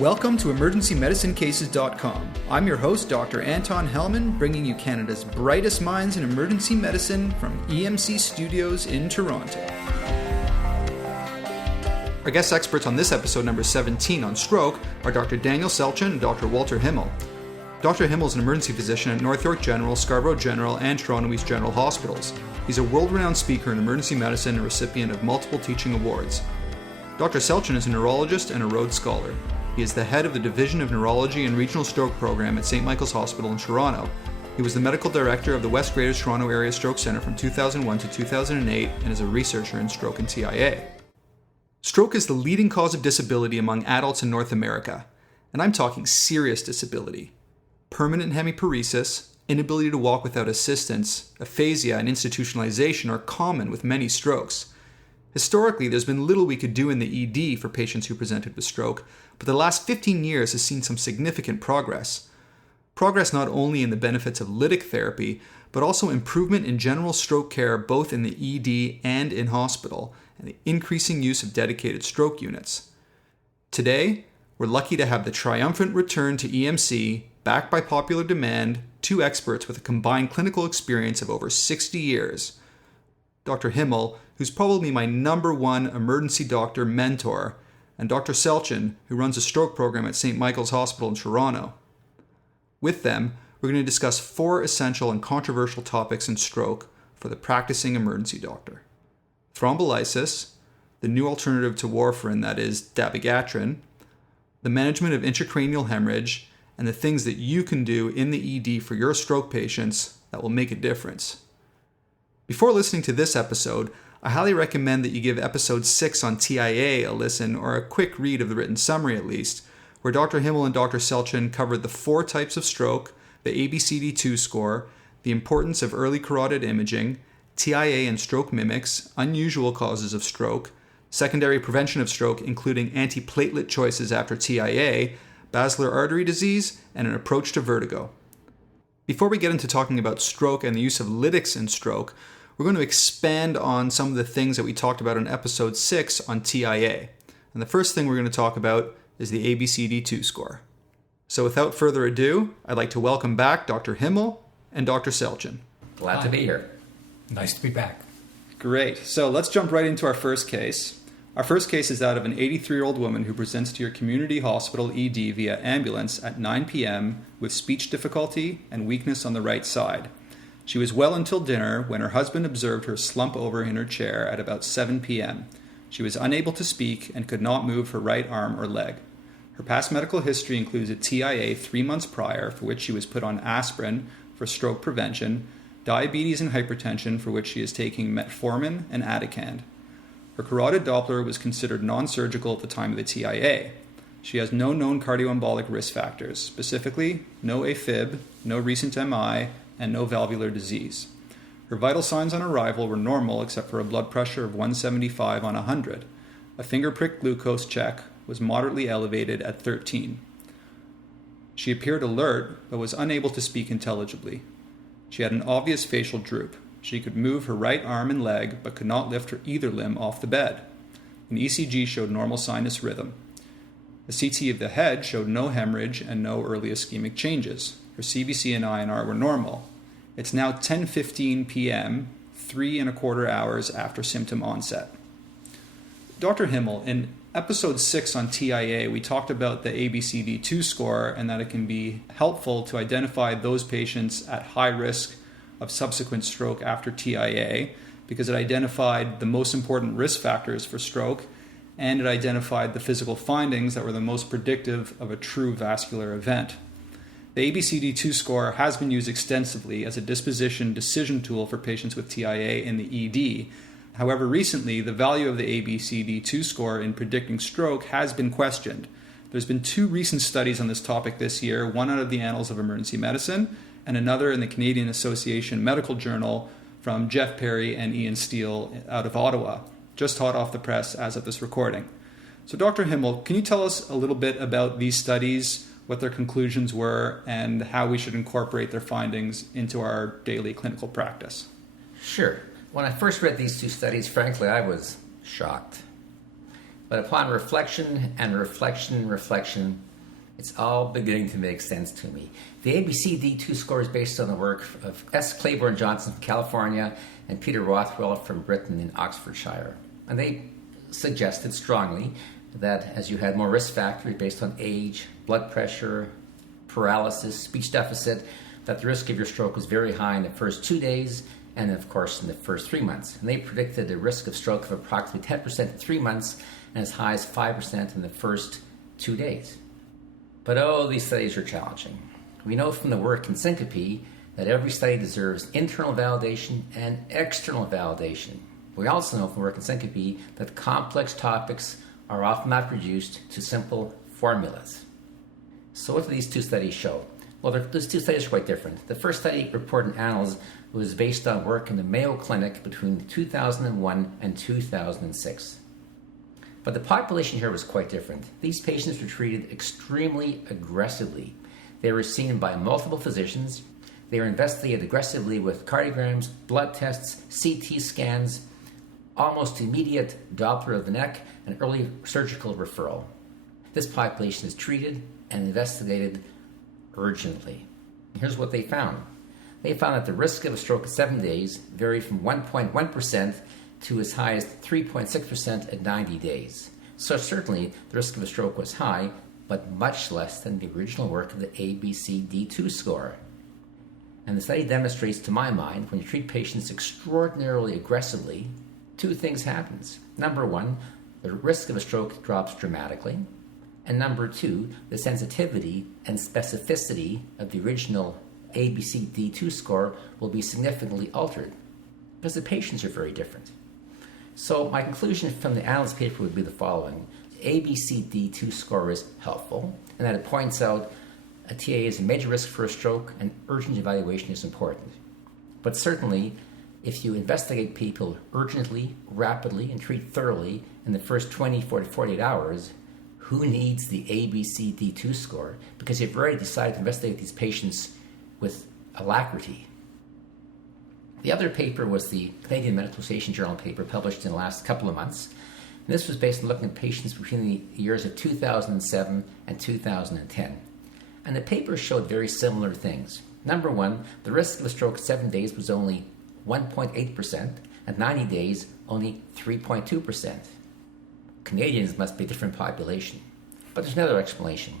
Welcome to EmergencyMedicineCases.com. I'm your host, Dr. Anton Hellman, bringing you Canada's brightest minds in emergency medicine from EMC Studios in Toronto. Our guest experts on this episode, number 17 on stroke, are Dr. Daniel Selchen and Dr. Walter Himmel. Dr. Himmel is an emergency physician at North York General, Scarborough General, and Toronto East General Hospitals. He's a world-renowned speaker in emergency medicine and recipient of multiple teaching awards. Dr. Selchen is a neurologist and a Rhodes Scholar. He is the head of the Division of Neurology and Regional Stroke Program at St. Michael's Hospital in Toronto. He was the medical director of the West Greater Toronto Area Stroke Centre from 2001 to 2008 and is a researcher in stroke and TIA. Stroke is the leading cause of disability among adults in North America, and I'm talking serious disability. Permanent hemiparesis, inability to walk without assistance, aphasia, and institutionalization are common with many strokes. Historically, there's been little we could do in the ED for patients who presented with stroke, but the last 15 years has seen some significant progress. Progress not only in the benefits of lytic therapy, but also improvement in general stroke care both in the ED and in hospital, and the increasing use of dedicated stroke units. Today, we're lucky to have the triumphant return to EMC, backed by popular demand, two experts with a combined clinical experience of over 60 years. Dr. Himmel, who's probably my number one emergency doctor mentor, and Dr. Selchen, who runs a stroke program at St. Michael's Hospital in Toronto. With them, we're going to discuss four essential and controversial topics in stroke for the practicing emergency doctor. Thrombolysis, the new alternative to warfarin, that is dabigatran, the management of intracranial hemorrhage, and the things that you can do in the ED for your stroke patients that will make a difference. Before listening to this episode, I highly recommend that you give episode 6 on TIA a listen, or a quick read of the written summary at least, where Dr. Himmel and Dr. Selchen covered the 4 types of stroke, the ABCD2 Score, the importance of early carotid imaging, TIA and stroke mimics, unusual causes of stroke, secondary prevention of stroke including antiplatelet choices after TIA, basilar artery disease, and an approach to vertigo. Before we get into talking about stroke and the use of lytics in stroke, we're going to expand on some of the things that we talked about in episode 6 on TIA. And the first thing we're going to talk about is the ABCD2 score. So without further ado, I'd like to welcome back Dr. Himmel and Dr. Selchen. Glad to be here. Nice to be back. Great. So let's jump right into our first case. Our first case is that of an 83-year-old woman who presents to your community hospital ED via ambulance at 9 p.m. with speech difficulty and weakness on the right side. She was well until dinner when her husband observed her slump over in her chair at about 7 p.m. She was unable to speak and could not move her right arm or leg. Her past medical history includes a TIA 3 months prior, for which she was put on aspirin for stroke prevention, diabetes and hypertension, for which she is taking metformin and Atacand. Her carotid Doppler was considered non-surgical at the time of the TIA. She has no known cardioembolic risk factors, specifically no AFib, no recent MI, and no valvular disease. Her vital signs on arrival were normal except for a blood pressure of 175 on 100. A finger prick glucose check was moderately elevated at 13. She appeared alert but was unable to speak intelligibly. She had an obvious facial droop. She could move her right arm and leg, but could not lift her either limb off the bed. An ECG showed normal sinus rhythm. The CT of the head showed no hemorrhage and no early ischemic changes. Her CBC and INR were normal. It's now 10:15 p.m., 3¼ hours after symptom onset. Dr. Himmel, in episode 6 on TIA, we talked about the ABCD2 score and that it can be helpful to identify those patients at high risk of subsequent stroke after TIA, because it identified the most important risk factors for stroke, and it identified the physical findings that were the most predictive of a true vascular event. The ABCD2 score has been used extensively as a disposition decision tool for patients with TIA in the ED. However, recently, the value of the ABCD2 score in predicting stroke has been questioned. There's been 2 recent studies on this topic this year, one out of the Annals of Emergency Medicine, and another in the Canadian Association Medical Journal from Jeff Perry and Ian Steele out of Ottawa, just hot off the press as of this recording. So Dr. Himmel, can you tell us a little bit about these studies, what their conclusions were, and how we should incorporate their findings into our daily clinical practice? Sure. When I first read these 2 studies, frankly, I was shocked. But upon reflection and reflection, It's all beginning to make sense to me. The ABCD2 score is based on the work of S. Claiborne Johnson from California and Peter Rothwell from Britain in Oxfordshire. And they suggested strongly that as you had more risk factors based on age, blood pressure, paralysis, speech deficit, that the risk of your stroke was very high in the first 2 days and, of course, in the first 3 months. And they predicted a risk of stroke of approximately 10% in 3 months and as high as 5% in the first 2 days. But these studies are challenging. We know from the work in syncope that every study deserves internal validation and external validation. We also know from work in syncope that complex topics are often not reduced to simple formulas. So what do these two studies show? Well, those two studies are quite different. The first study, reported in Annals, was based on work in the Mayo Clinic between 2001 and 2006. But the population here was quite different. These patients were treated extremely aggressively. They were seen by multiple physicians. They were investigated aggressively with cardiograms, blood tests, CT scans, almost immediate Doppler of the neck, and early surgical referral. This population is treated and investigated urgently. Here's what they found. They found that the risk of a stroke at 7 days varied from 1.1% to as high as 3.6% at 90 days. So certainly the risk of a stroke was high, but much less than the original work of the ABCD2 score. And the study demonstrates, to my mind, when you treat patients extraordinarily aggressively, two things happens. Number one, the risk of a stroke drops dramatically. And number two, the sensitivity and specificity of the original ABCD2 score will be significantly altered because the patients are very different. So my conclusion from the Annals paper would be the following. The ABCD2 score is helpful and that it points out a TA is a major risk for a stroke and urgent evaluation is important. But certainly, if you investigate people urgently, rapidly, and treat thoroughly in the first 24 to 48 hours, who needs the ABCD2 score? Because you've already decided to investigate these patients with alacrity. The other paper was the Canadian Medical Association Journal paper published in the last couple of months. And this was based on looking at patients between the years of 2007 and 2010. And the paper showed very similar things. Number one, the risk of a stroke at 7 days was only 1.8%, at 90 days, only 3.2%. Canadians must be a different population. But there's another explanation.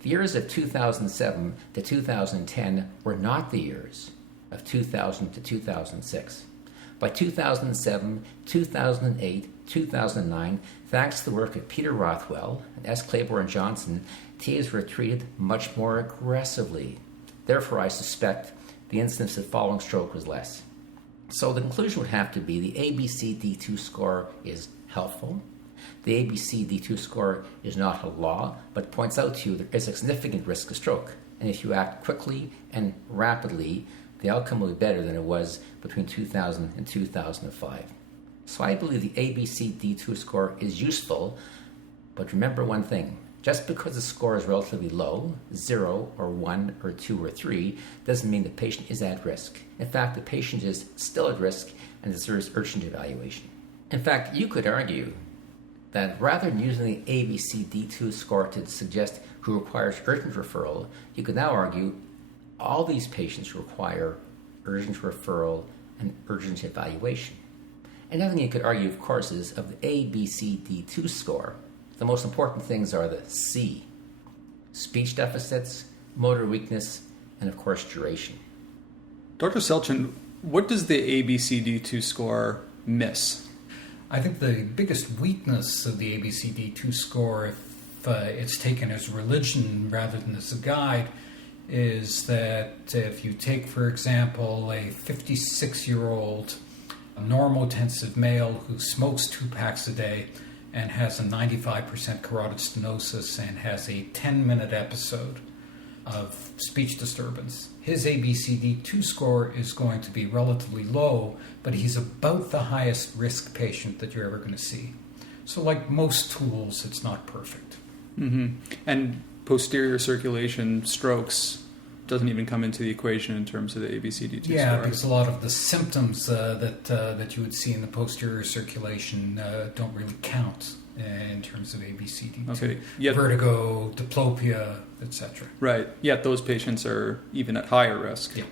The years of 2007 to 2010 were not the years of 2000 to 2006. By 2007, 2008, 2009, thanks to the work of Peter Rothwell and S. Claiborne Johnson, TAs were treated much more aggressively. Therefore, I suspect the incidence of following stroke was less. So the conclusion would have to be the ABCD2 score is helpful. The ABCD2 score is not a law, but points out to you there is a significant risk of stroke. And if you act quickly and rapidly, the outcome will be better than it was between 2000 and 2005. So I believe the ABCD2 score is useful, but remember one thing. Just because the score is relatively low, 0 or 1 or 2 or 3, doesn't mean the patient is at risk. In fact, the patient is still at risk and deserves urgent evaluation. In fact, you could argue that rather than using the ABCD2 score to suggest who requires urgent referral, you could now argue all these patients require urgent referral and urgent evaluation. Another thing you could argue, of course, is of the ABCD2 score, the most important things are the C: speech deficits, motor weakness, and of course duration. Dr. Selchen, what does the ABCD2 score miss? I think the biggest weakness of the ABCD2 score, if it's taken as religion rather than as a guide, is that if you take, for example, a 56-year-old normotensive male who smokes 2 packs a day and has a 95% carotid stenosis and has a 10-minute episode of speech disturbance, his ABCD2 score is going to be relatively low, but he's about the highest risk patient that you're ever going to see. So like most tools, it's not perfect. Mm-hmm. And posterior circulation strokes doesn't even come into the equation in terms of the ABCD2 score. Yeah, because a lot of the symptoms that you would see in the posterior circulation don't really count. in terms of ABCD2. Okay. Yet, vertigo, diplopia, etc. right. Yet those patients are even at higher risk. Yeah.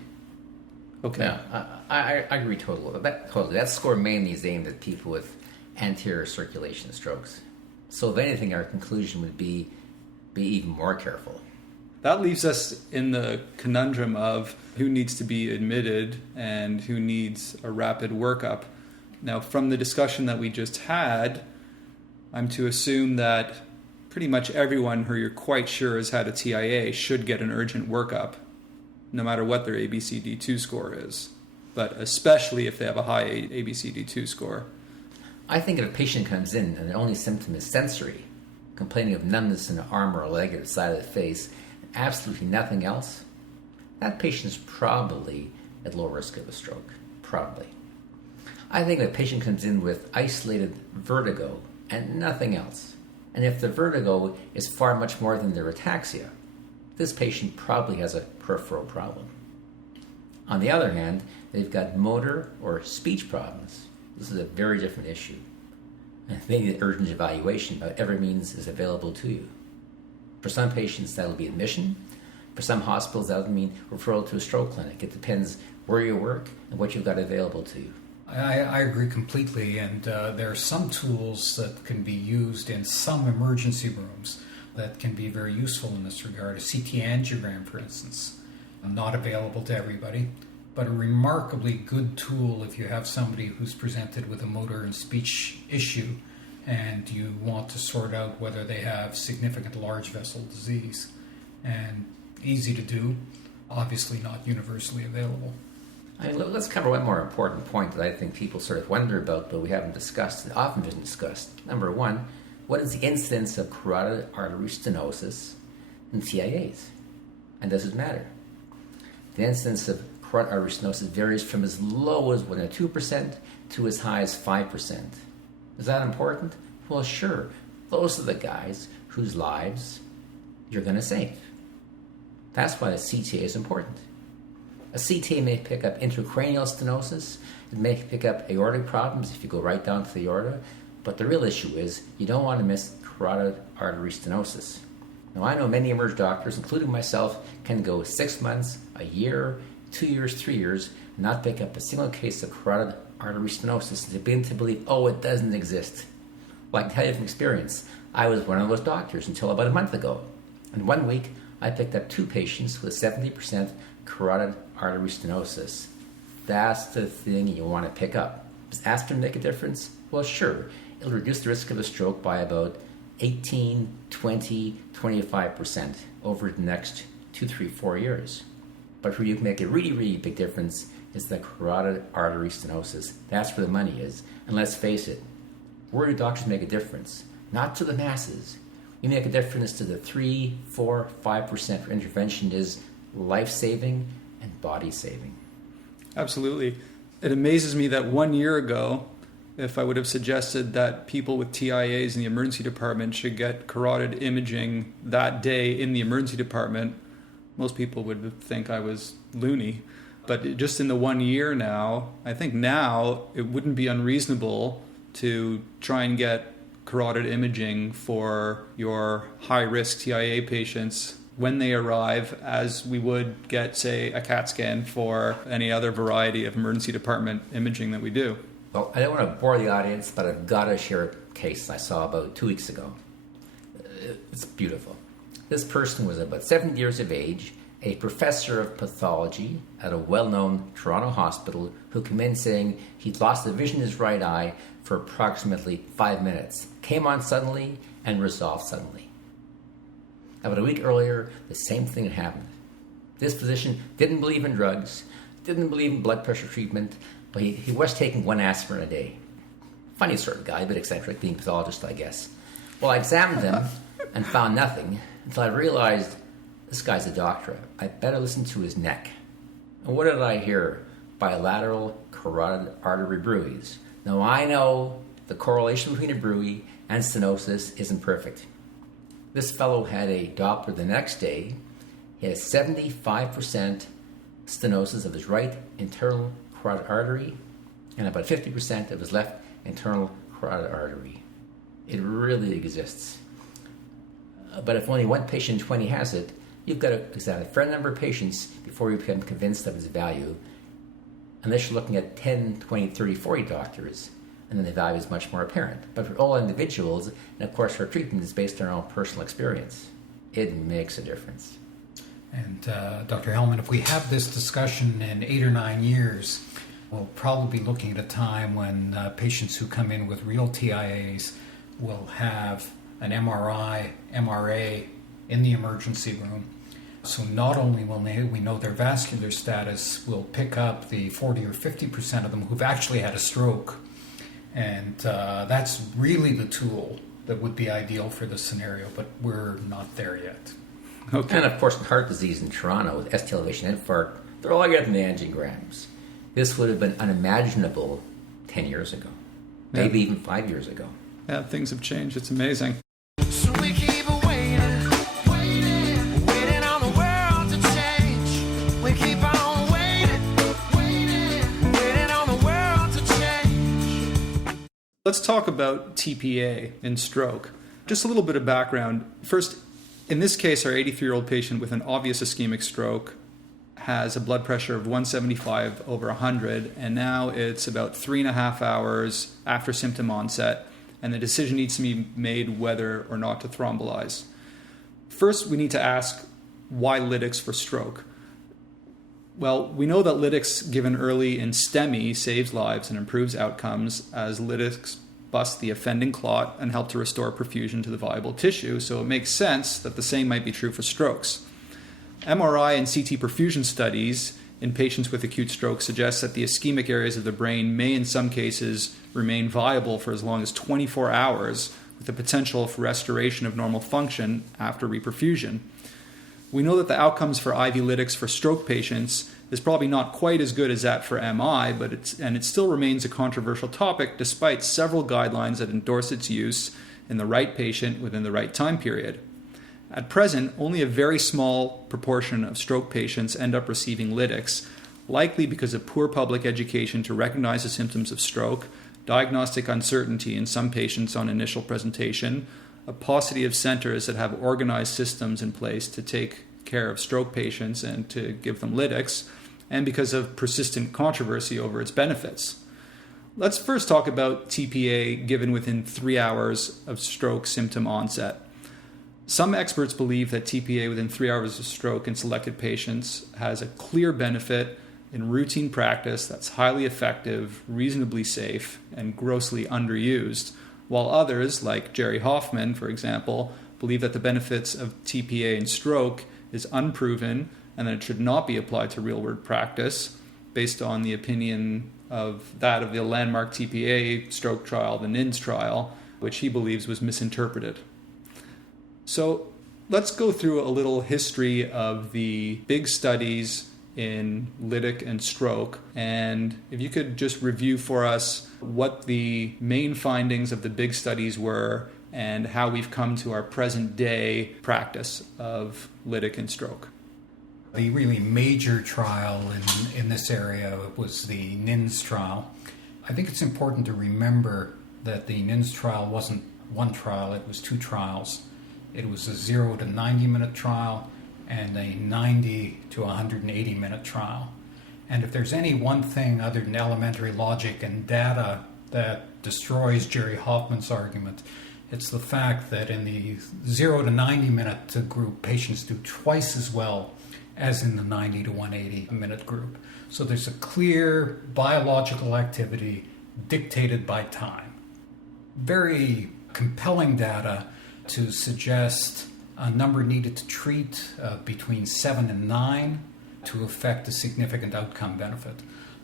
Okay. Yeah, I agree totally. That score mainly is aimed at people with anterior circulation strokes. So if anything, our conclusion would be even more careful. That leaves us in the conundrum of who needs to be admitted and who needs a rapid workup. Now, from the discussion that we just had, I'm to assume that pretty much everyone who you're quite sure has had a TIA should get an urgent workup, no matter what their ABCD2 score is, but especially if they have a high ABCD2 score. I think if a patient comes in and their only symptom is sensory, complaining of numbness in the arm or a leg or the side of the face, absolutely nothing else, that patient is probably at low risk of a stroke. Probably. I think if a patient comes in with isolated vertigo and nothing else, and if the vertigo is far much more than their ataxia, this patient probably has a peripheral problem. On the other hand, they've got motor or speech problems. This is a very different issue. And they need urgent evaluation by whatever means is available to you. For some patients, that'll be admission. For some hospitals, that'll mean referral to a stroke clinic. It depends where you work and what you've got available to you. I agree completely, and there are some tools that can be used in some emergency rooms that can be very useful in this regard. A CT angiogram, for instance, not available to everybody, but a remarkably good tool if you have somebody who's presented with a motor and speech issue and you want to sort out whether they have significant large vessel disease. And easy to do, obviously not universally available. Let's cover one more important point that I think people sort of wonder about, but we haven't discussed, and often been discussed. Number one, what is the incidence of carotid artery stenosis in TIAs? And does it matter? The incidence of carotid artery stenosis varies from as low as 1 or 2% to as high as 5%. Is that important? Well, sure. Those are the guys whose lives you're going to save. That's why the CTA is important. A CTA may pick up intracranial stenosis. It may pick up aortic problems if you go right down to the aorta. But the real issue is you don't want to miss carotid artery stenosis. Now, I know many emerge doctors, including myself, can go 6 months, a year, 2 years, 3 years, and not pick up a single case of carotid artery stenosis and to begin to believe, oh, it doesn't exist. Well, I can tell you from experience, I was one of those doctors until about a month ago. In 1 week, I picked up 2 patients with 70% carotid artery stenosis. That's the thing you want to pick up. Does aspirin make a difference? Well, sure. It'll reduce the risk of a stroke by about 18, 20, 25% over the next 2, 3, 4 years. But where you can make a really, really big difference is the carotid artery stenosis. That's where the money is. And let's face it, where do doctors make a difference? Not to the masses. We make a difference to the 3, 4, 5% where intervention is life-saving and body-saving. Absolutely. It amazes me that 1 year ago, if I would have suggested that people with TIAs in the emergency department should get carotid imaging that day in the emergency department, most people would think I was loony. But just in the 1 year now, I think now it wouldn't be unreasonable to try and get carotid imaging for your high-risk TIA patients when they arrive, as we would get, say, a CAT scan for any other variety of emergency department imaging that we do. Well, I don't want to bore the audience, but I've got to share a case I saw about 2 weeks ago. It's beautiful. This person was about 70 years of age, a professor of pathology at a well-known Toronto hospital who came in saying he'd lost the vision in his right eye for approximately 5 minutes. Came on suddenly and resolved suddenly. About a week earlier, the same thing had happened. This physician didn't believe in drugs, didn't believe in blood pressure treatment, but he was taking 1 aspirin a day. Funny sort of guy, a bit eccentric, being a pathologist, I guess. Well, I examined him and found nothing until I realized this guy's a doctor. I better listen to his neck. And what did I hear? Bilateral carotid artery bruits. Now, I know the correlation between a bruit and stenosis isn't perfect. This fellow had a Doppler the next day. He had 75% stenosis of his right internal carotid artery and about 50% of his left internal carotid artery. It really exists. But if only one patient in 20 has it, you've got to examine a fair number of patients before you become convinced of its value, unless you're looking at 10, 20, 30, 40 doctors, and then the value is much more apparent. But for all individuals, and of course our treatment is based on our own personal experience, it makes a difference. And Dr. Hellman, if we have this discussion in 8 or 9 years, we'll probably be looking at a time when patients who come in with real TIAs will have an MRI, MRA in the emergency room. So not only will we know their vascular status, we'll pick up the 40 or 50% of them who've actually had a stroke. And that's really the tool that would be ideal for this scenario, but we're not there yet. Okay. And of course, in heart disease in Toronto with ST elevation infarct, they're all getting the angiograms. This would have been unimaginable 10 years ago, maybe even 5 years ago. Yeah, things have changed. It's amazing. So we keep waiting on the world to change. We keep on waiting on the world to change. Let's talk about TPA in stroke. Just a little bit of background. First, in this case, our 83-year-old patient with an obvious ischemic stroke has a blood pressure of 175 over 100, and now it's about 3.5 hours after symptom onset, and the decision needs to be made whether or not to thrombolyze. First, we need to ask, why lytics for stroke? Well, we know that lytics given early in STEMI saves lives and improves outcomes, as lytics bust the offending clot and help to restore perfusion to the viable tissue, so it makes sense that the same might be true for strokes. MRI and CT perfusion studies in patients with acute stroke suggest that the ischemic areas of the brain may in some cases remain viable for as long as 24 hours, with the potential for restoration of normal function after reperfusion. We know that the outcomes for IV lytics for stroke patients is probably not quite as good as that for MI, but it still remains a controversial topic despite several guidelines that endorse its use in the right patient within the right time period. At present, only a very small proportion of stroke patients end up receiving lytics, likely because of poor public education to recognize the symptoms of stroke, diagnostic uncertainty in some patients on initial presentation, a paucity of centers that have organized systems in place to take care of stroke patients and to give them lytics, and because of persistent controversy over its benefits. Let's first talk about TPA given within 3 hours of stroke symptom onset. Some experts believe that TPA within 3 hours of stroke in selected patients has a clear benefit in routine practice that's highly effective, reasonably safe, and grossly underused, while others, like Jerry Hoffman, for example, believe that the benefits of TPA in stroke is unproven and that it should not be applied to real-world practice, based on the opinion of the landmark TPA stroke trial, the NINS trial, which he believes was misinterpreted. So let's go through a little history of the big studies in lytic and stroke, and if you could just review for us what the main findings of the big studies were and how we've come to our present day practice of lytic and stroke. The really major trial in this area was the NINS trial. I think it's important to remember that the NINS trial wasn't one trial, it was two trials. It was a 0 to 90 minute trial and a 90 to 180 minute trial. And if there's any one thing other than elementary logic and data that destroys Jerry Hoffman's argument, it's the fact that in the 0 to 90 minute group, patients do twice as well as in the 90 to 180 minute group. So there's a clear biological activity dictated by time. Very compelling data to suggest a number needed to treat between 7 and 9 to affect a significant outcome benefit.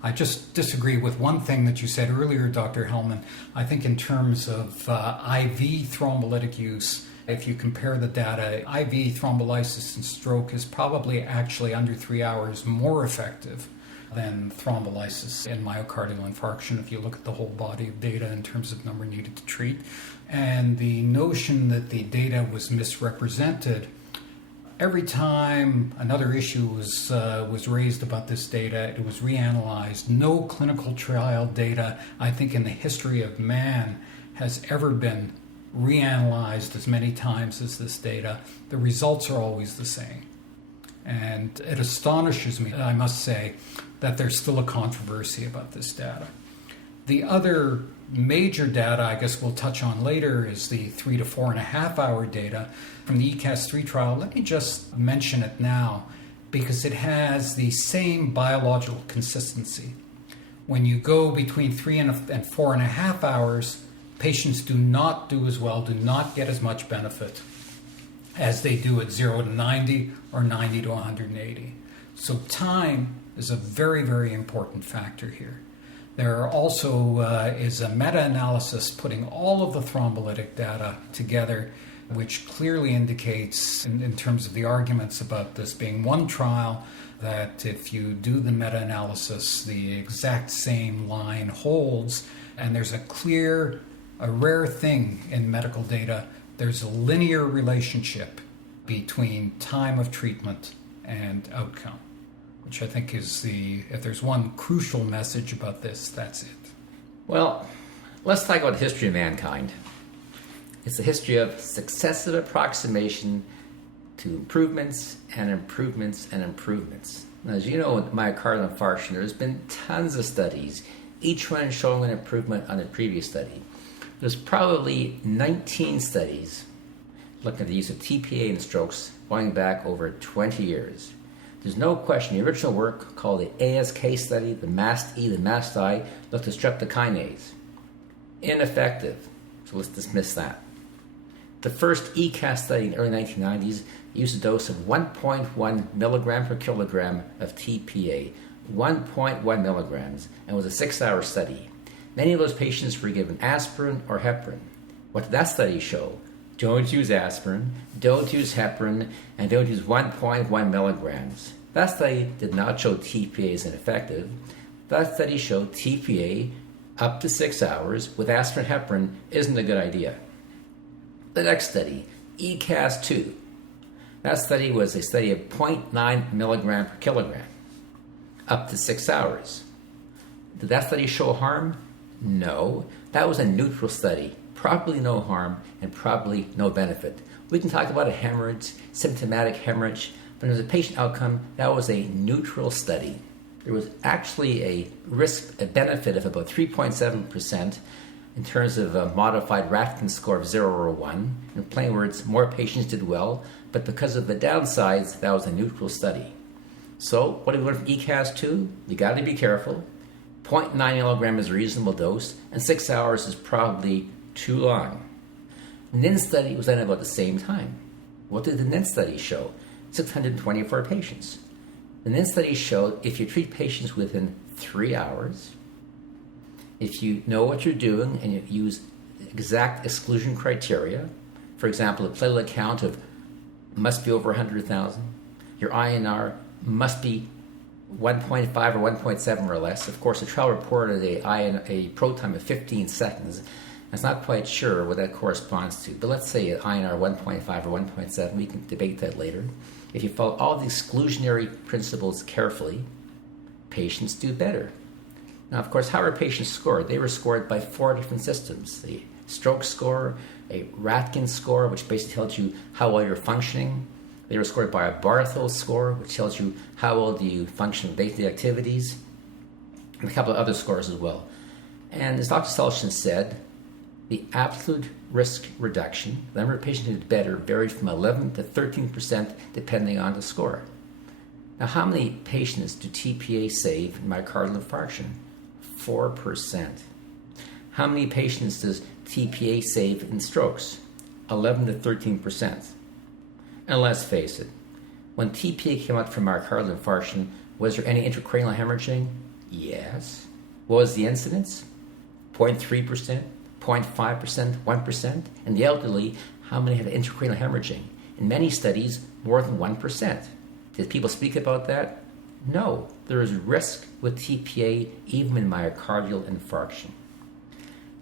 I just disagree with one thing that you said earlier, Dr. Hellman. I think in terms of IV thrombolytic use, if you compare the data, IV thrombolysis in stroke is probably actually under 3 hours more effective than thrombolysis in myocardial infarction if you look at the whole body of data in terms of number needed to treat. And the notion that the data was misrepresented, every time another issue was raised about this data, it was reanalyzed. No clinical trial data, I think, in the history of man has ever been reanalyzed as many times as this data, the results are always the same. And it astonishes me, I must say, that there's still a controversy about this data. The other major data I guess we'll touch on later is the 3 to 4.5 hour data from the ECAS-3 trial. Let me just mention it now because it has the same biological consistency. When you go between 3 and 4.5 hours, patients do not do as well, do not get as much benefit as they do at 0 to 90 or 90 to 180. So time is a very, very important factor here. There also is a meta-analysis putting all of the thrombolytic data together, which clearly indicates, in terms of the arguments about this being one trial, that if you do the meta-analysis, the exact same line holds, and there's a rare thing in medical data. There's a linear relationship between time of treatment and outcome, which I think is if there's one crucial message about this, that's it. Well, let's talk about the history of mankind. It's the history of successive approximation to improvements and improvements and improvements. Now, as you know, with myocardial infarction, there's been tons of studies, each one showing an improvement on the previous study. There's probably 19 studies looking at the use of TPA in strokes going back over 20 years. There's no question the original work called the ASK study, the MAST-E, the MAST-I, looked at streptokinase. Ineffective, so let's dismiss that. The first ECAS study in the early 1990s used a dose of 1.1 milligram per kilogram of TPA, 1.1 milligrams, and was a 6-hour study. Many of those patients were given aspirin or heparin. What did that study show? Don't use aspirin, don't use heparin, and don't use 1.1 milligrams. That study did not show TPA is ineffective. That study showed TPA up to 6 hours with aspirin heparin isn't a good idea. The next study, ECAS-2. That study was a study of 0.9 milligram per kilogram, up to 6 hours. Did that study show harm? No. That was a neutral study. Probably no harm and probably no benefit. We can talk about a hemorrhage, symptomatic hemorrhage, but as a patient outcome, that was a neutral study. There was actually a benefit of about 3.7% in terms of a modified Ratkin score of 0 or 1. In plain words, more patients did well, but because of the downsides, that was a neutral study. So, what do we learn from ECAS-2? You got to be careful. 0.9 milligram is a reasonable dose, and 6 hours is probably too long. The NIN study was done about the same time. What did the NIN study show? 624 patients. The NIN study showed if you treat patients within 3 hours, if you know what you're doing and you use exact exclusion criteria, for example, a platelet count must be over 100,000, your INR must be 1.5 or 1.7 or less. Of course, the trial reported a pro time of 15 seconds. It's not quite sure what that corresponds to, but let's say an INR 1.5 or 1.7. We can debate that later. If you follow all the exclusionary principles carefully, patients do better. Now, of course, how are patients scored? They were scored by 4 different systems. The stroke score, a Ratkin score, which basically tells you how well you're functioning. They were scored by a Barthel score, which tells you how well do you function with day-to-day activities, and a couple of other scores as well. And as Dr. Selchen said, the absolute risk reduction, the number of patients who did better, varied from 11 to 13% depending on the score. Now, how many patients do TPA save in myocardial infarction? 4%. How many patients does TPA save in strokes? 11 to 13%. And let's face it, when TPA came out from myocardial infarction, was there any intracranial hemorrhaging? Yes. What was the incidence? 0.3%, 0.5%, 1%. And the elderly, how many have intracranial hemorrhaging? In many studies, more than 1%. Did people speak about that? No. There is risk with TPA even in myocardial infarction.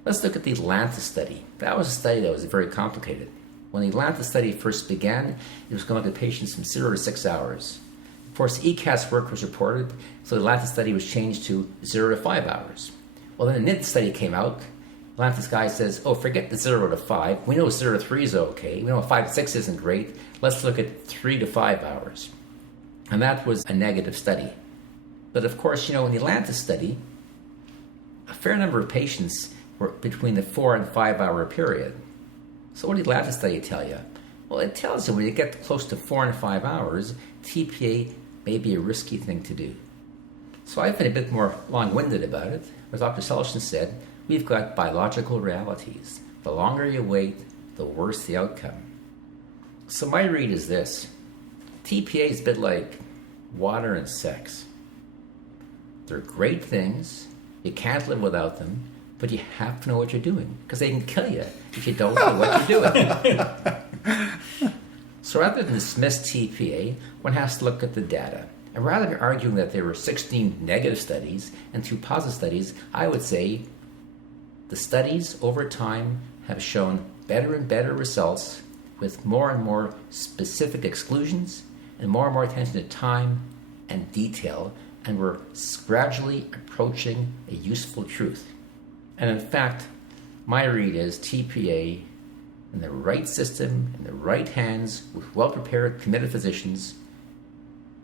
Let's look at the Atlanta study. That was a study that was very complicated. When the Atlanta study first began, it was going to look at patients from 0 to 6 hours. Of course, ECAS work was reported, so the Atlanta study was changed to 0 to 5 hours. Well, then the NIT study came out, Atlantis guy says, oh, forget the 0 to 5. We know 0 to 3 is okay. We know 5 to 6 isn't great. Let's look at 3 to 5 hours. And that was a negative study. But of course, in the Atlantis study, a fair number of patients were between the 4 and 5 hour period. So what did the Atlantis study tell you? Well, it tells you when you get close to 4 and 5 hours, TPA may be a risky thing to do. So I've been a bit more long-winded about it. As Dr. Selchen said, we've got biological realities. The longer you wait, the worse the outcome. So my read is this. TPA is a bit like water and sex. They're great things. You can't live without them, but you have to know what you're doing because they can kill you if you don't know what you're doing. So rather than dismiss TPA, one has to look at the data. And rather than arguing that there were 16 negative studies and 2 positive studies, I would say the studies over time have shown better and better results with more and more specific exclusions and more attention to time and detail, and we're gradually approaching a useful truth. And in fact, my read is TPA in the right system, in the right hands, with well-prepared, committed physicians,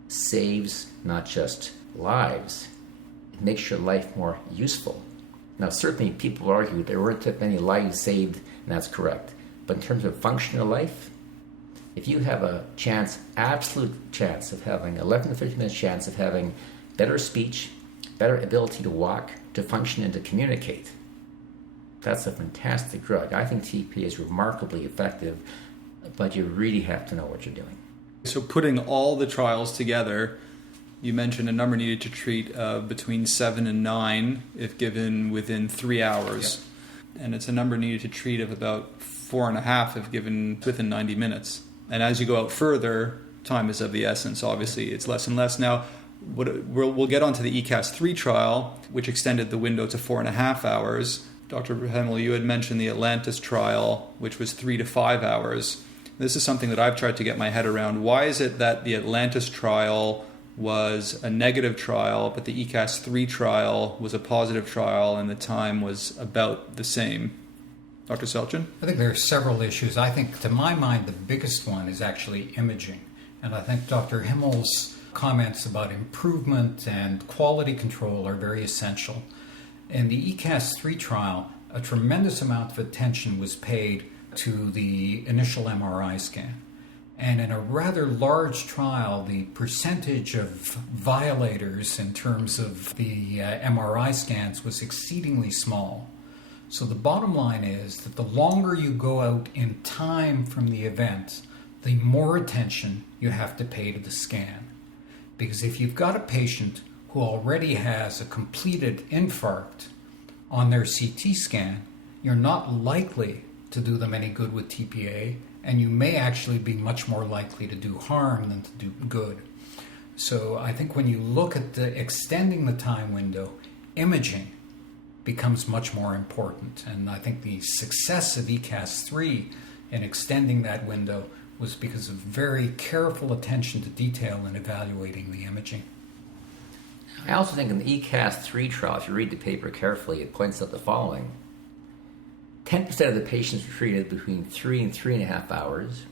saves not just lives, it makes your life more useful. Now, certainly people argue there weren't that many lives saved, and that's correct. But in terms of functional life, if you have a chance, absolute chance of having 11 to 15 minutes chance of having better speech, better ability to walk, to function, and to communicate, that's a fantastic drug. I think TPA is remarkably effective, but you really have to know what you're doing. So putting all the trials together, you mentioned a number needed to treat between 7 and 9 if given within 3 hours. Yep. And it's a number needed to treat of about 4.5 if given within 90 minutes. And as you go out further, time is of the essence. Obviously, it's less and less. Now, we'll get onto the ECAS-3 trial, which extended the window to 4.5 hours. Dr. Himmel, you had mentioned the Atlantis trial, which was 3 to 5 hours. This is something that I've tried to get my head around. Why is it that the Atlantis trial was a negative trial, but the ECAS-3 trial was a positive trial and the time was about the same? Dr. Selchen? I think there are several issues. I think, to my mind, the biggest one is actually imaging. And I think Dr. Himmel's comments about improvement and quality control are very essential. In the ECAS-3 trial, a tremendous amount of attention was paid to the initial MRI scan. And in a rather large trial, the percentage of violators in terms of the MRI scans was exceedingly small. So the bottom line is that the longer you go out in time from the event, the more attention you have to pay to the scan. Because if you've got a patient who already has a completed infarct on their CT scan, you're not likely to do them any good with TPA, and you may actually be much more likely to do harm than to do good. So I think when you look at extending the time window, imaging becomes much more important. And I think the success of ECAS-3 in extending that window was because of very careful attention to detail in evaluating the imaging. I also think in the ECAS-3 trial, if you read the paper carefully, it points out the following. 10% of the patients were treated between 3 and 3.5 hours,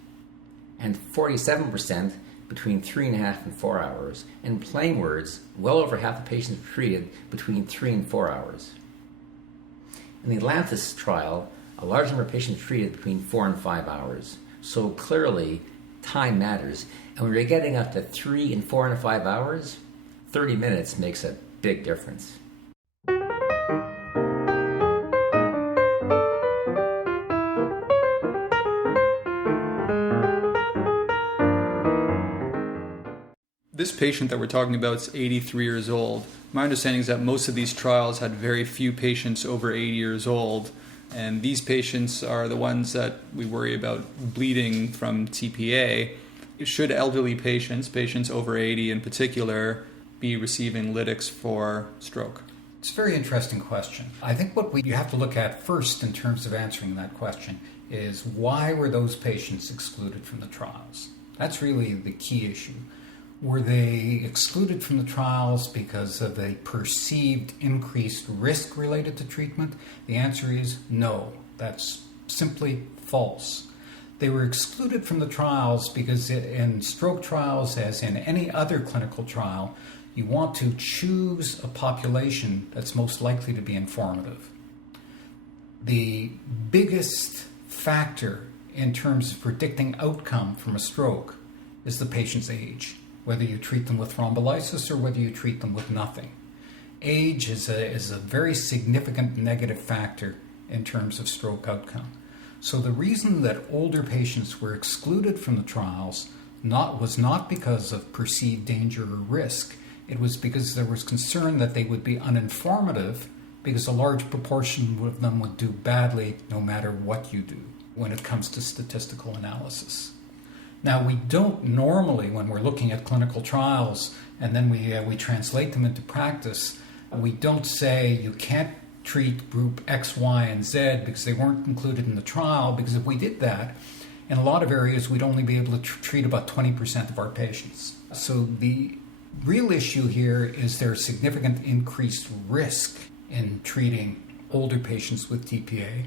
and 47% between 3.5 and 4 hours. In plain words, well over half the patients were treated between 3 and 4 hours. In the Atlantis trial, a large number of patients were treated between 4 and 5 hours. So clearly, time matters. And when you're getting up to 3 and 4 and 5 hours, 30 minutes makes a big difference. This patient that we're talking about is 83 years old. My understanding is that most of these trials had very few patients over 80 years old, and these patients are the ones that we worry about bleeding from TPA. Should elderly patients over 80 in particular, be receiving lytics for stroke? It's a very interesting question. I think what you have to look at first in terms of answering that question is why were those patients excluded from the trials? That's really the key issue. Were they excluded from the trials because of a perceived increased risk related to treatment? The answer is no. That's simply false. They were excluded from the trials because in stroke trials, as in any other clinical trial, you want to choose a population that's most likely to be informative. The biggest factor in terms of predicting outcome from a stroke is the patient's age, whether you treat them with thrombolysis or whether you treat them with nothing. Age is a very significant negative factor in terms of stroke outcome. So the reason that older patients were excluded from the trials was not because of perceived danger or risk. It was because there was concern that they would be uninformative, because a large proportion of them would do badly no matter what you do when it comes to statistical analysis. Now, we don't normally, when we're looking at clinical trials and then we translate them into practice, we don't say you can't treat group X, Y, and Z because they weren't included in the trial, because if we did that, in a lot of areas we'd only be able to treat about 20% of our patients. So the real issue here is there's significant increased risk in treating older patients with TPA.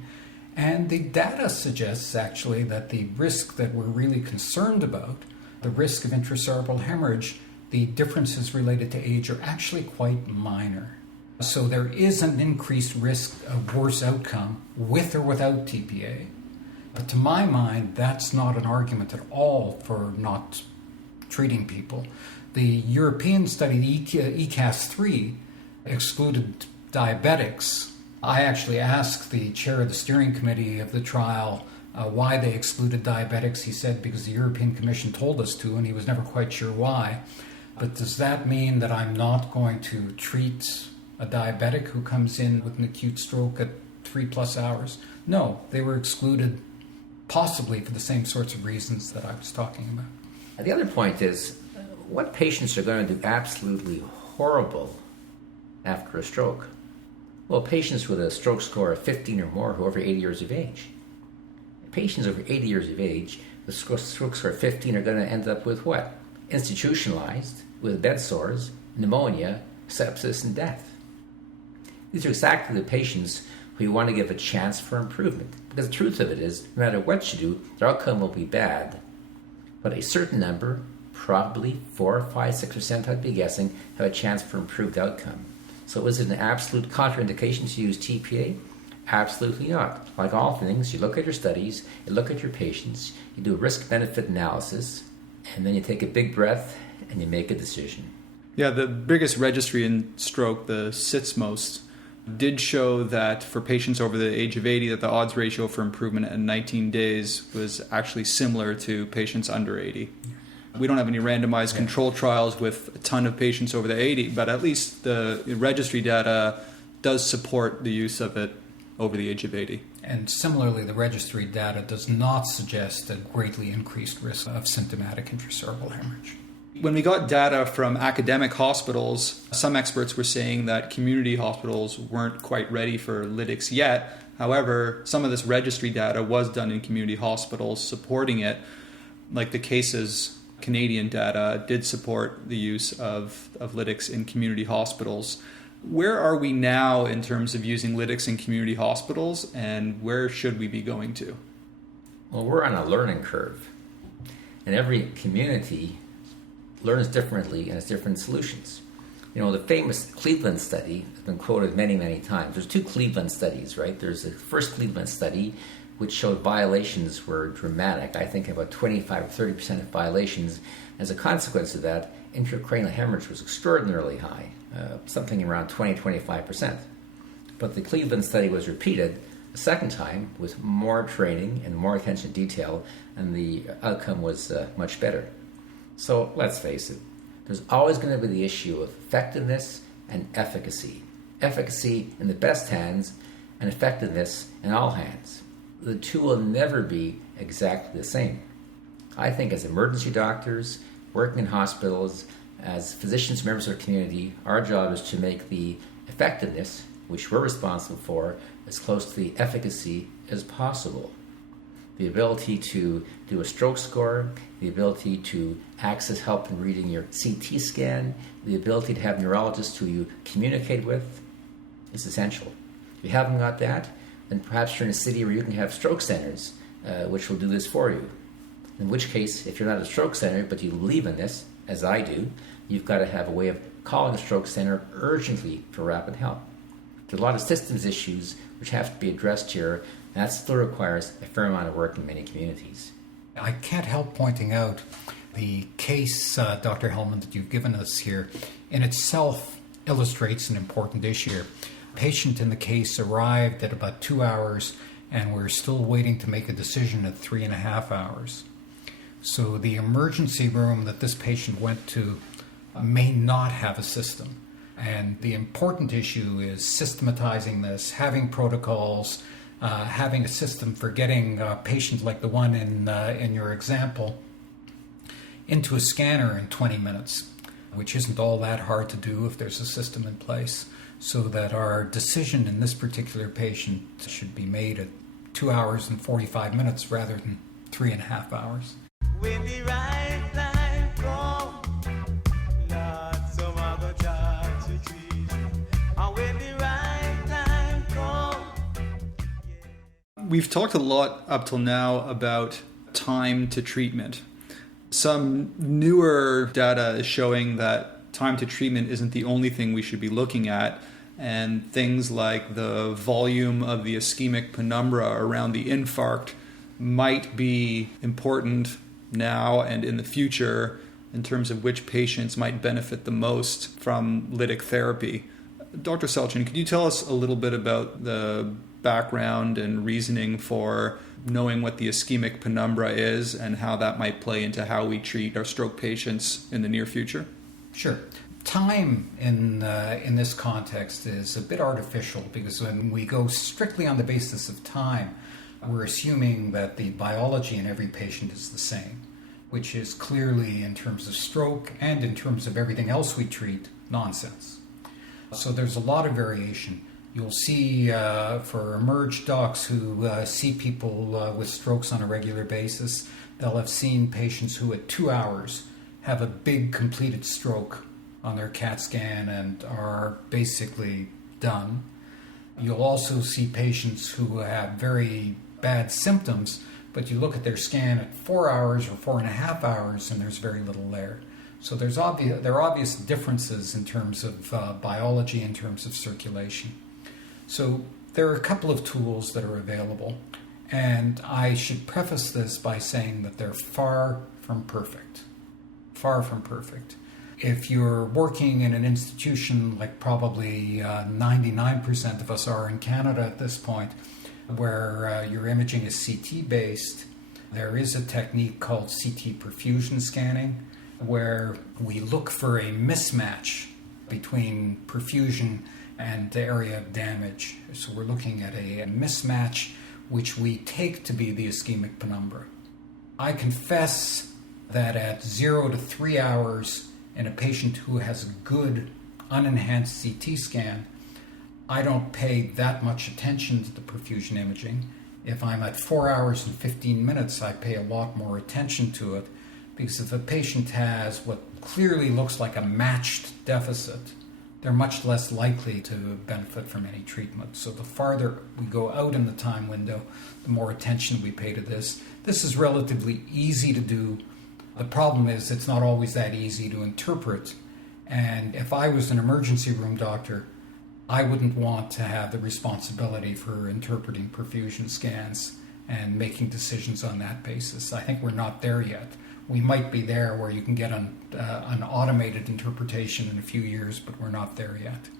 And the data suggests actually that the risk that we're really concerned about, the risk of intracerebral hemorrhage, the differences related to age are actually quite minor. So there is an increased risk of worse outcome with or without TPA. But to my mind, that's not an argument at all for not treating people. The European study, the ECAS-3, excluded diabetics. I actually asked the chair of the steering committee of the trial why they excluded diabetics. He said because the European Commission told us to, and he was never quite sure why. But does that mean that I'm not going to treat a diabetic who comes in with an acute stroke at 3+ hours? No, they were excluded possibly for the same sorts of reasons that I was talking about. The other point is, what patients are going to do absolutely horrible after a stroke? Well, patients with a stroke score of 15 or more who are over 80 years of age. Patients over 80 years of age with stroke score of 15 are going to end up with what? Institutionalized, with bed sores, pneumonia, sepsis, and death. These are exactly the patients who you want to give a chance for improvement. Because the truth of it is, no matter what you do, their outcome will be bad. But a certain number, probably 4, 5, 6%, I'd be guessing, have a chance for improved outcome. So is it an absolute contraindication to use TPA? Absolutely not. Like all things, you look at your studies, you look at your patients, you do a risk-benefit analysis, and then you take a big breath and you make a decision. Yeah, the biggest registry in stroke, the SITSMOST, did show that for patients over the age of 80, that the odds ratio for improvement at 19 days was actually similar to patients under 80. We don't have any randomized control trials with a ton of patients over the 80, but at least the registry data does support the use of it over the age of 80. And similarly, the registry data does not suggest a greatly increased risk of symptomatic intracerebral hemorrhage. When we got data from academic hospitals, some experts were saying that community hospitals weren't quite ready for lytics yet. However, some of this registry data was done in community hospitals supporting it. Like the cases, Canadian data did support the use of lytics in community hospitals. Where are we now in terms of using lytics in community hospitals, and where should we be going to? Well, we're on a learning curve. And every community learns differently and has different solutions. You know, the famous Cleveland study has been quoted many, many times. There's 2 Cleveland studies, right? There's the first Cleveland study, which showed violations were dramatic. I think about 25 or 30% of violations. As a consequence of that, intracranial hemorrhage was extraordinarily high, something around 20-25%. But the Cleveland study was repeated a second time with more training and more attention to detail, and the outcome was much better. So let's face it, there's always going to be the issue of effectiveness and efficacy. Efficacy in the best hands and effectiveness in all hands. The two will never be exactly the same. I think as emergency doctors, working in hospitals, as physicians, members of our community, our job is to make the effectiveness, which we're responsible for, as close to the efficacy as possible. the ability to do a stroke score, the ability to access help in reading your CT scan, the ability to have neurologists who you communicate with is essential. If you haven't got that, then perhaps you're in a city where you can have stroke centers, which will do this for you. In which case, if you're not a stroke center, but you believe in this, as I do, you've got to have a way of calling a stroke center urgently for rapid help. There's a lot of systems issues which have to be addressed here, and that still requires a fair amount of work in many communities. I can't help pointing out the case, Dr. Hellman, that you've given us here in itself illustrates an important issue. A patient in the case arrived at about 2 hours, and we're still waiting to make a decision at 3.5 hours. So the emergency room that this patient went to may not have a system. And the important issue is systematizing this, having protocols, having a system for getting a patient like the one in your example into a scanner in 20 minutes, which isn't all that hard to do if there's a system in place, so that our decision in this particular patient should be made at 2 hours and 45 minutes rather than 3.5 hours. When the right time comes, Lord, some are gonna charge you treat. And when the right time comes, We've talked a lot up till now about time to treatment. Some newer data is showing that time to treatment isn't the only thing we should be looking at, and things like the volume of the ischemic penumbra around the infarct might be important now and in the future in terms of which patients might benefit the most from lytic therapy. Dr. Selchen, could you tell us a little bit about the background and reasoning for knowing what the ischemic penumbra is and how that might play into how we treat our stroke patients in the near future? Sure. Time in this context is a bit artificial, because when we go strictly on the basis of time, we're assuming that the biology in every patient is the same, which is clearly, in terms of stroke and in terms of everything else we treat, nonsense. So there's a lot of variation. You'll see for emerge docs who see people with strokes on a regular basis, they'll have seen patients who at 2 hours have a big completed stroke on their CAT scan and are basically done. You'll also see patients who have very bad symptoms, but you look at their scan at 4 hours or 4.5 hours and there's very little there. So there are obvious differences in terms of biology, in terms of circulation. So there are a couple of tools that are available, and I should preface this by saying that they're far from perfect. Far from perfect. If you're working in an institution like probably 99% of us are in Canada at this point, where your imaging is CT-based, there is a technique called CT perfusion scanning, where we look for a mismatch between perfusion and the area of damage. So we're looking at a mismatch which we take to be the ischemic penumbra. I confess that at 0 to 3 hours in a patient who has a good unenhanced CT scan, I don't pay that much attention to the perfusion imaging. If I'm at 4 hours and 15 minutes, I pay a lot more attention to it, because if a patient has what clearly looks like a matched deficit, they're much less likely to benefit from any treatment. So the farther we go out in the time window, the more attention we pay to this. This is relatively easy to do. The problem is it's not always that easy to interpret. And if I was an emergency room doctor, I wouldn't want to have the responsibility for interpreting perfusion scans and making decisions on that basis. I think we're not there yet. We might be there where you can get an automated interpretation in a few years, but we're not there yet.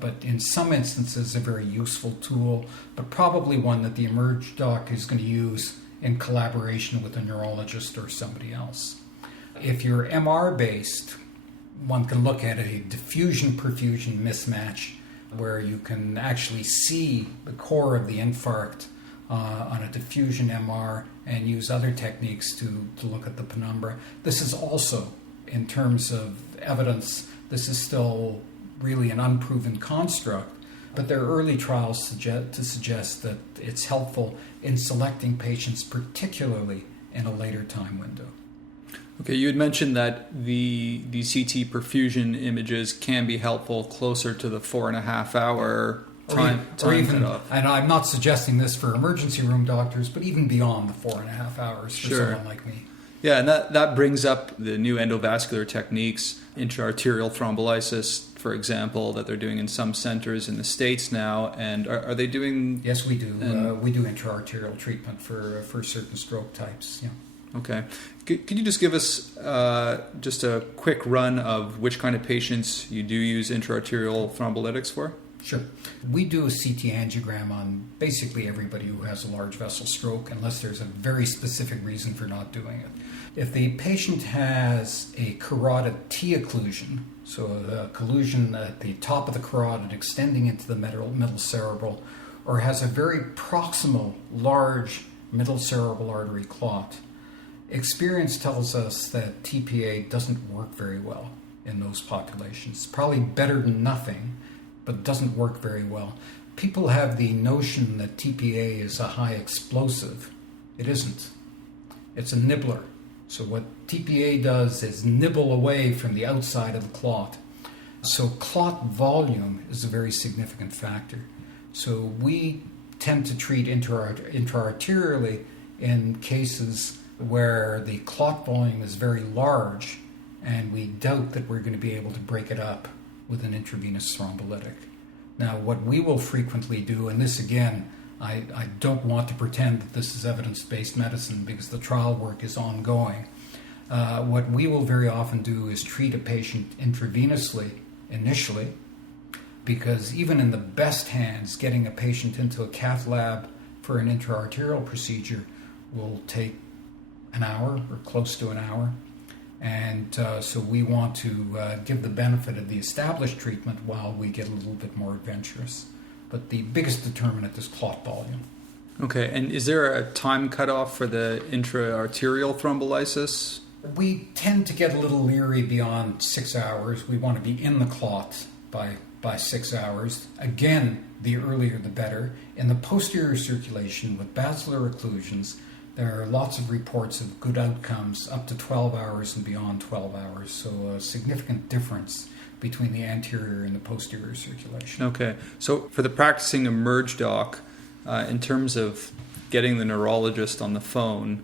But in some instances, a very useful tool, but probably one that the emerge doc is going to use in collaboration with a neurologist or somebody else. If you're MR-based, one can look at a diffusion-perfusion mismatch where you can actually see the core of the infarct on a diffusion MR and use other techniques to look at the penumbra. This is also, in terms of evidence, this is still really an unproven construct, But there are early trials suggest that it's helpful in selecting patients, particularly in a later time window. Okay, you had mentioned that the CT perfusion images can be helpful closer to the 4.5 hour time cutoff. And I'm not suggesting this for emergency room doctors, but even beyond the 4.5 hours for someone like me. Yeah, and that brings up the new endovascular techniques, intra-arterial thrombolysis, for example, that they're doing in some centers in the States now. And are they doing... Yes, we do. We do intra-arterial treatment for certain stroke types. Yeah. Okay. Could you just give us just a quick run of which kind of patients you do use intra-arterial thrombolytics for? Sure. We do a CT angiogram on basically everybody who has a large vessel stroke, unless there's a very specific reason for not doing it. If the patient has a carotid T occlusion, so a collusion at the top of the carotid extending into the middle cerebral, or has a very proximal large middle cerebral artery clot, experience tells us that TPA doesn't work very well in those populations. Probably better than nothing, but doesn't work very well. People have the notion that TPA is a high explosive. It isn't. It's a nibbler. So what TPA does is nibble away from the outside of the clot. So clot volume is a very significant factor. So we tend to treat intra-arterially in cases where the clot volume is very large and we doubt that we're going to be able to break it up with an intravenous thrombolytic. Now, what we will frequently do, and this again, I don't want to pretend that this is evidence-based medicine because the trial work is ongoing. What we will very often do is treat a patient intravenously initially, because even in the best hands, getting a patient into a cath lab for an intra-arterial procedure will take an hour or close to an hour. And so we want to give the benefit of the established treatment while we get a little bit more adventurous. But the biggest determinant is clot volume. Okay, and is there a time cutoff for the intra-arterial thrombolysis? We tend to get a little leery beyond 6 hours. We want to be in the clot by 6 hours. Again, the earlier the better. In the posterior circulation with basilar occlusions, there are lots of reports of good outcomes up to 12 hours and beyond 12 hours. So a significant difference between the anterior and the posterior circulation. Okay. So for the practicing emerge doc, in terms of getting the neurologist on the phone,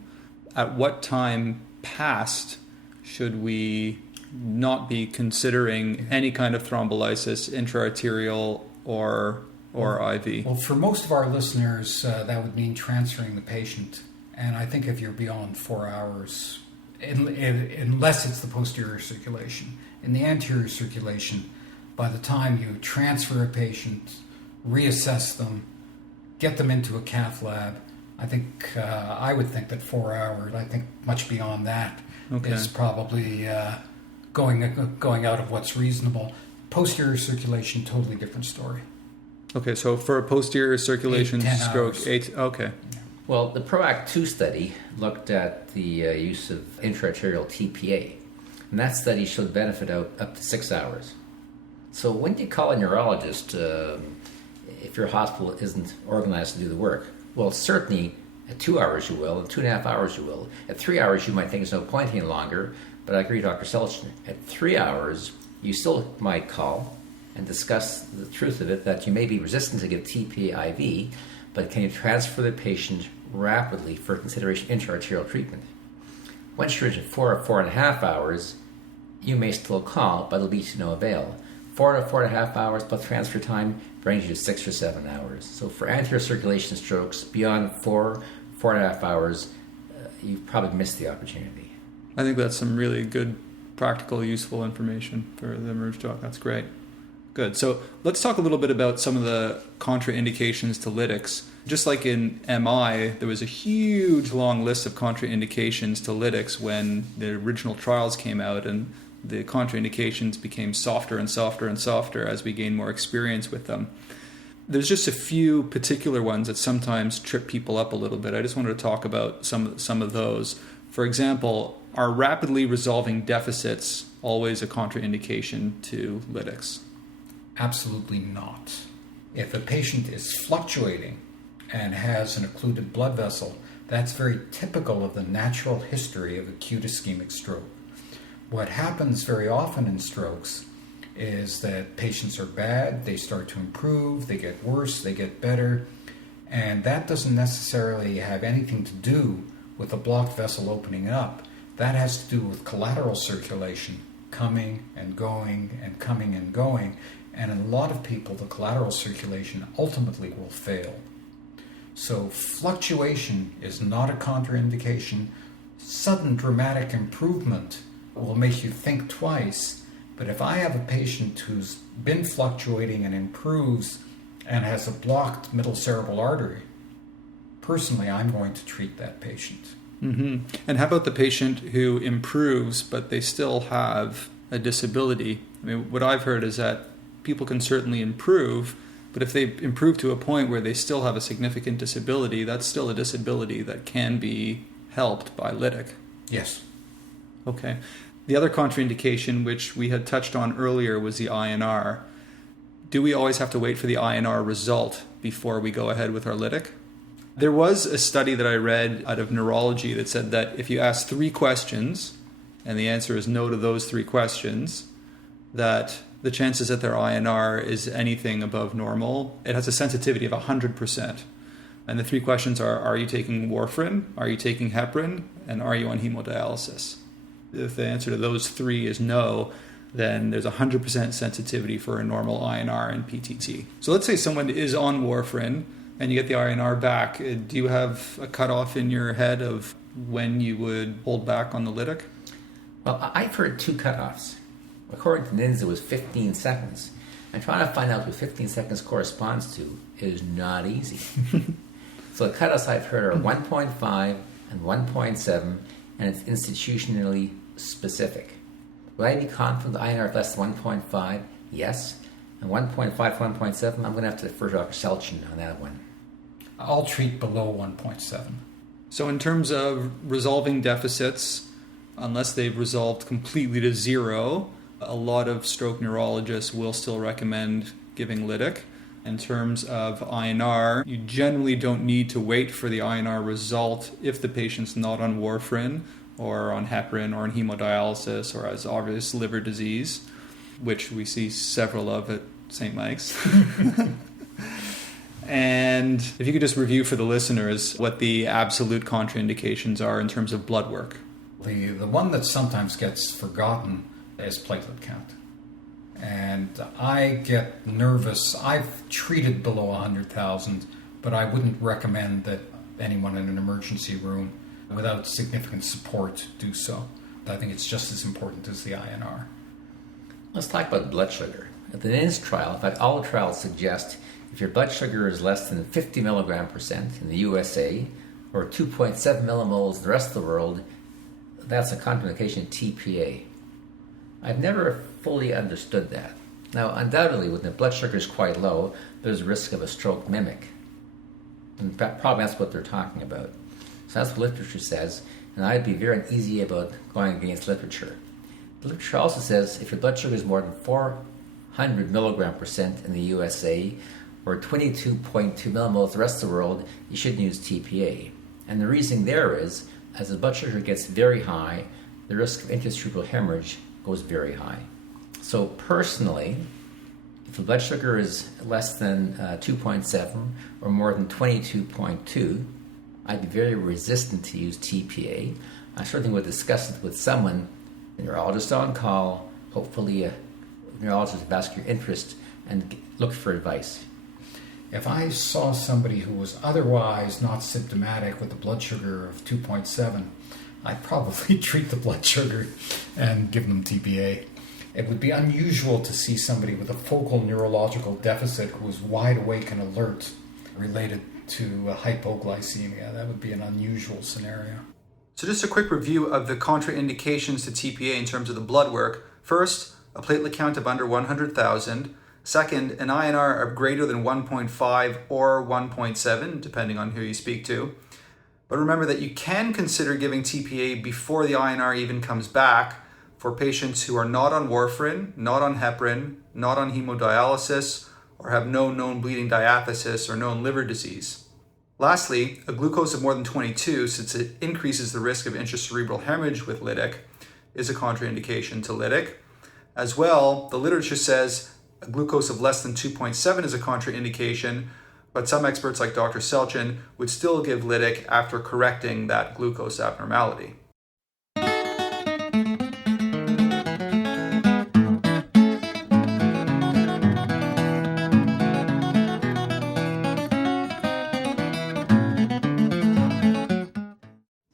at what time past should we not be considering any kind of thrombolysis, intra-arterial or IV? Well, for most of our listeners, that would mean transferring the patient. And I think if you're beyond 4 hours, unless it's the posterior circulation, in the anterior circulation, by the time you transfer a patient, reassess them, get them into a cath lab, I would think that 4 hours. I think much beyond that is probably going out of what's reasonable. Posterior circulation, totally different story. Okay, so for a posterior circulation 10 stroke, hours. 8. Okay. Well, the PROACT-2 study looked at the use of intra-arterial TPA, and that study showed benefit out up to 6 hours. So when you call a neurologist, if your hospital isn't organized to do the work, well, certainly at 2 hours you will, at 2.5 hours you will. At 3 hours you might think there's no point any longer, but I agree with Dr. Selchen. At 3 hours, you still might call and discuss the truth of it, that you may be resistant to give TPA IV, but can you transfer the patient rapidly for consideration intra-arterial treatment? Once you're at 4 or 4.5 hours, you may still call, but it'll be to no avail. 4 to 4.5 hours plus transfer time brings you to 6 or 7 hours. So for anterior circulation strokes, beyond 4.5 hours, you've probably missed the opportunity. I think that's some really good, practical, useful information for the emerge doc. That's great. Good. So let's talk a little bit about some of the contraindications to lytics. Just like in MI, there was a huge long list of contraindications to lytics when the original trials came out, and the contraindications became softer and softer and softer as we gained more experience with them. There's just a few particular ones that sometimes trip people up a little bit. I just wanted to talk about some of those. For example, are rapidly resolving deficits always a contraindication to lytics? Absolutely not. If a patient is fluctuating and has an occluded blood vessel, that's very typical of the natural history of acute ischemic stroke. What happens very often in strokes is that patients are bad, they start to improve, they get worse, they get better, and that doesn't necessarily have anything to do with the blocked vessel opening up. That has to do with collateral circulation coming and going and coming and going, and in a lot of people the collateral circulation ultimately will fail. So fluctuation is not a contraindication. Sudden dramatic improvement will make you think twice, but if I have a patient who's been fluctuating and improves and has a blocked middle cerebral artery, personally I'm going to treat that patient. Mm-hmm. And how about the patient who improves but they still have a disability? I mean, what I've heard is that people can certainly improve, but if they improve to a point where they still have a significant disability, that's still a disability that can be helped by lytic. Yes. Okay. The other contraindication, which we had touched on earlier, was the INR. Do we always have to wait for the INR result before we go ahead with our lytic? There was a study that I read out of neurology that said that if you ask 3 questions and the answer is no to those 3 questions, that the chances that their INR is anything above normal, it has a sensitivity of 100%. And the 3 questions are you taking warfarin, are you taking heparin, and are you on hemodialysis? If the answer to those 3 is no, then there's 100% sensitivity for a normal INR and PTT. So let's say someone is on warfarin and you get the INR back. Do you have a cutoff in your head of when you would hold back on the lytic? Well, I've heard 2 cutoffs. According to NINS, it was 15 seconds. And trying to find out what 15 seconds corresponds to is not easy. So the cutoffs I've heard are 1.5 and 1.7, and it's institutionally specific. Would I be confident the INR is less than 1.5? Yes. And 1.5 to 1.7, I'm going to have to defer to Dr. Selchen on that one. I'll treat below 1.7. So in terms of resolving deficits, unless they've resolved completely to 0, a lot of stroke neurologists will still recommend giving lytic. In terms of INR, you generally don't need to wait for the INR result if the patient's not on warfarin or on heparin or on hemodialysis or has obvious liver disease, which we see several of at St. Mike's. And if you could just review for the listeners what the absolute contraindications are in terms of blood work. The one that sometimes gets forgotten is platelet count. And I get nervous. I've treated below 100,000, but I wouldn't recommend that anyone in an emergency room without significant support do so. I think it's just as important as the INR. Let's talk about blood sugar. At the NINS trial, in fact, all the trials suggest if your blood sugar is less than 50 milligram percent in the USA or 2.7 millimoles in the rest of the world, that's a contraindication TPA. I've never fully understood that. Now, undoubtedly, when the blood sugar is quite low, there's a risk of a stroke mimic. In fact, probably that's what they're talking about. So that's what literature says, and I'd be very uneasy about going against literature. The literature also says if your blood sugar is more than 400 milligram percent in the USA or 22.2 millimoles in the rest of the world, you shouldn't use TPA. And the reason there is, as the blood sugar gets very high, the risk of intracerebral hemorrhage goes very high. So personally, if the blood sugar is less than 2.7 or more than 22.2, I'd be very resistant to use TPA. I certainly would discuss it with someone, a neurologist on call, hopefully a neurologist with vascular interest, and look for advice. If I saw somebody who was otherwise not symptomatic with a blood sugar of 2.7, I'd probably treat the blood sugar and give them TPA. It would be unusual to see somebody with a focal neurological deficit who is wide awake and alert related to hypoglycemia. That would be an unusual scenario. So just a quick review of the contraindications to TPA in terms of the blood work. First, a platelet count of under 100,000. Second, an INR of greater than 1.5 or 1.7, depending on who you speak to. But remember that you can consider giving TPA before the INR even comes back for patients who are not on warfarin, not on heparin, not on hemodialysis, or have no known bleeding diathesis or known liver disease. Lastly, a glucose of more than 22, since it increases the risk of intracerebral hemorrhage with lytic, is a contraindication to lytic. As well, the literature says a glucose of less than 2.7 is a contraindication, but some experts like Dr. Selchen would still give lytic after correcting that glucose abnormality.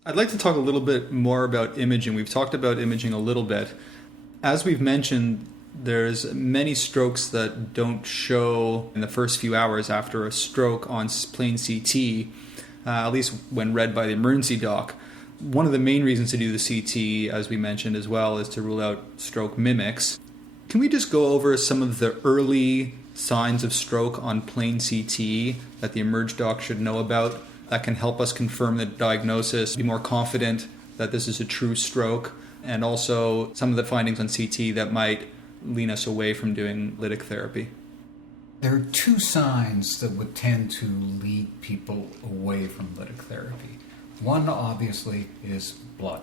I'd like to talk a little bit more about imaging. We've talked about imaging a little bit. As we've mentioned, there's many strokes that don't show in the first few hours after a stroke on plain CT, at least when read by the emergency doc. One of the main reasons to do the CT, as we mentioned as well, is to rule out stroke mimics. Can we just go over some of the early signs of stroke on plain CT that the emerg doc should know about that can help us confirm the diagnosis, be more confident that this is a true stroke, and also some of the findings on CT that might lean us away from doing lytic therapy? There are two signs that would tend to lead people away from lytic therapy. One, obviously, is blood.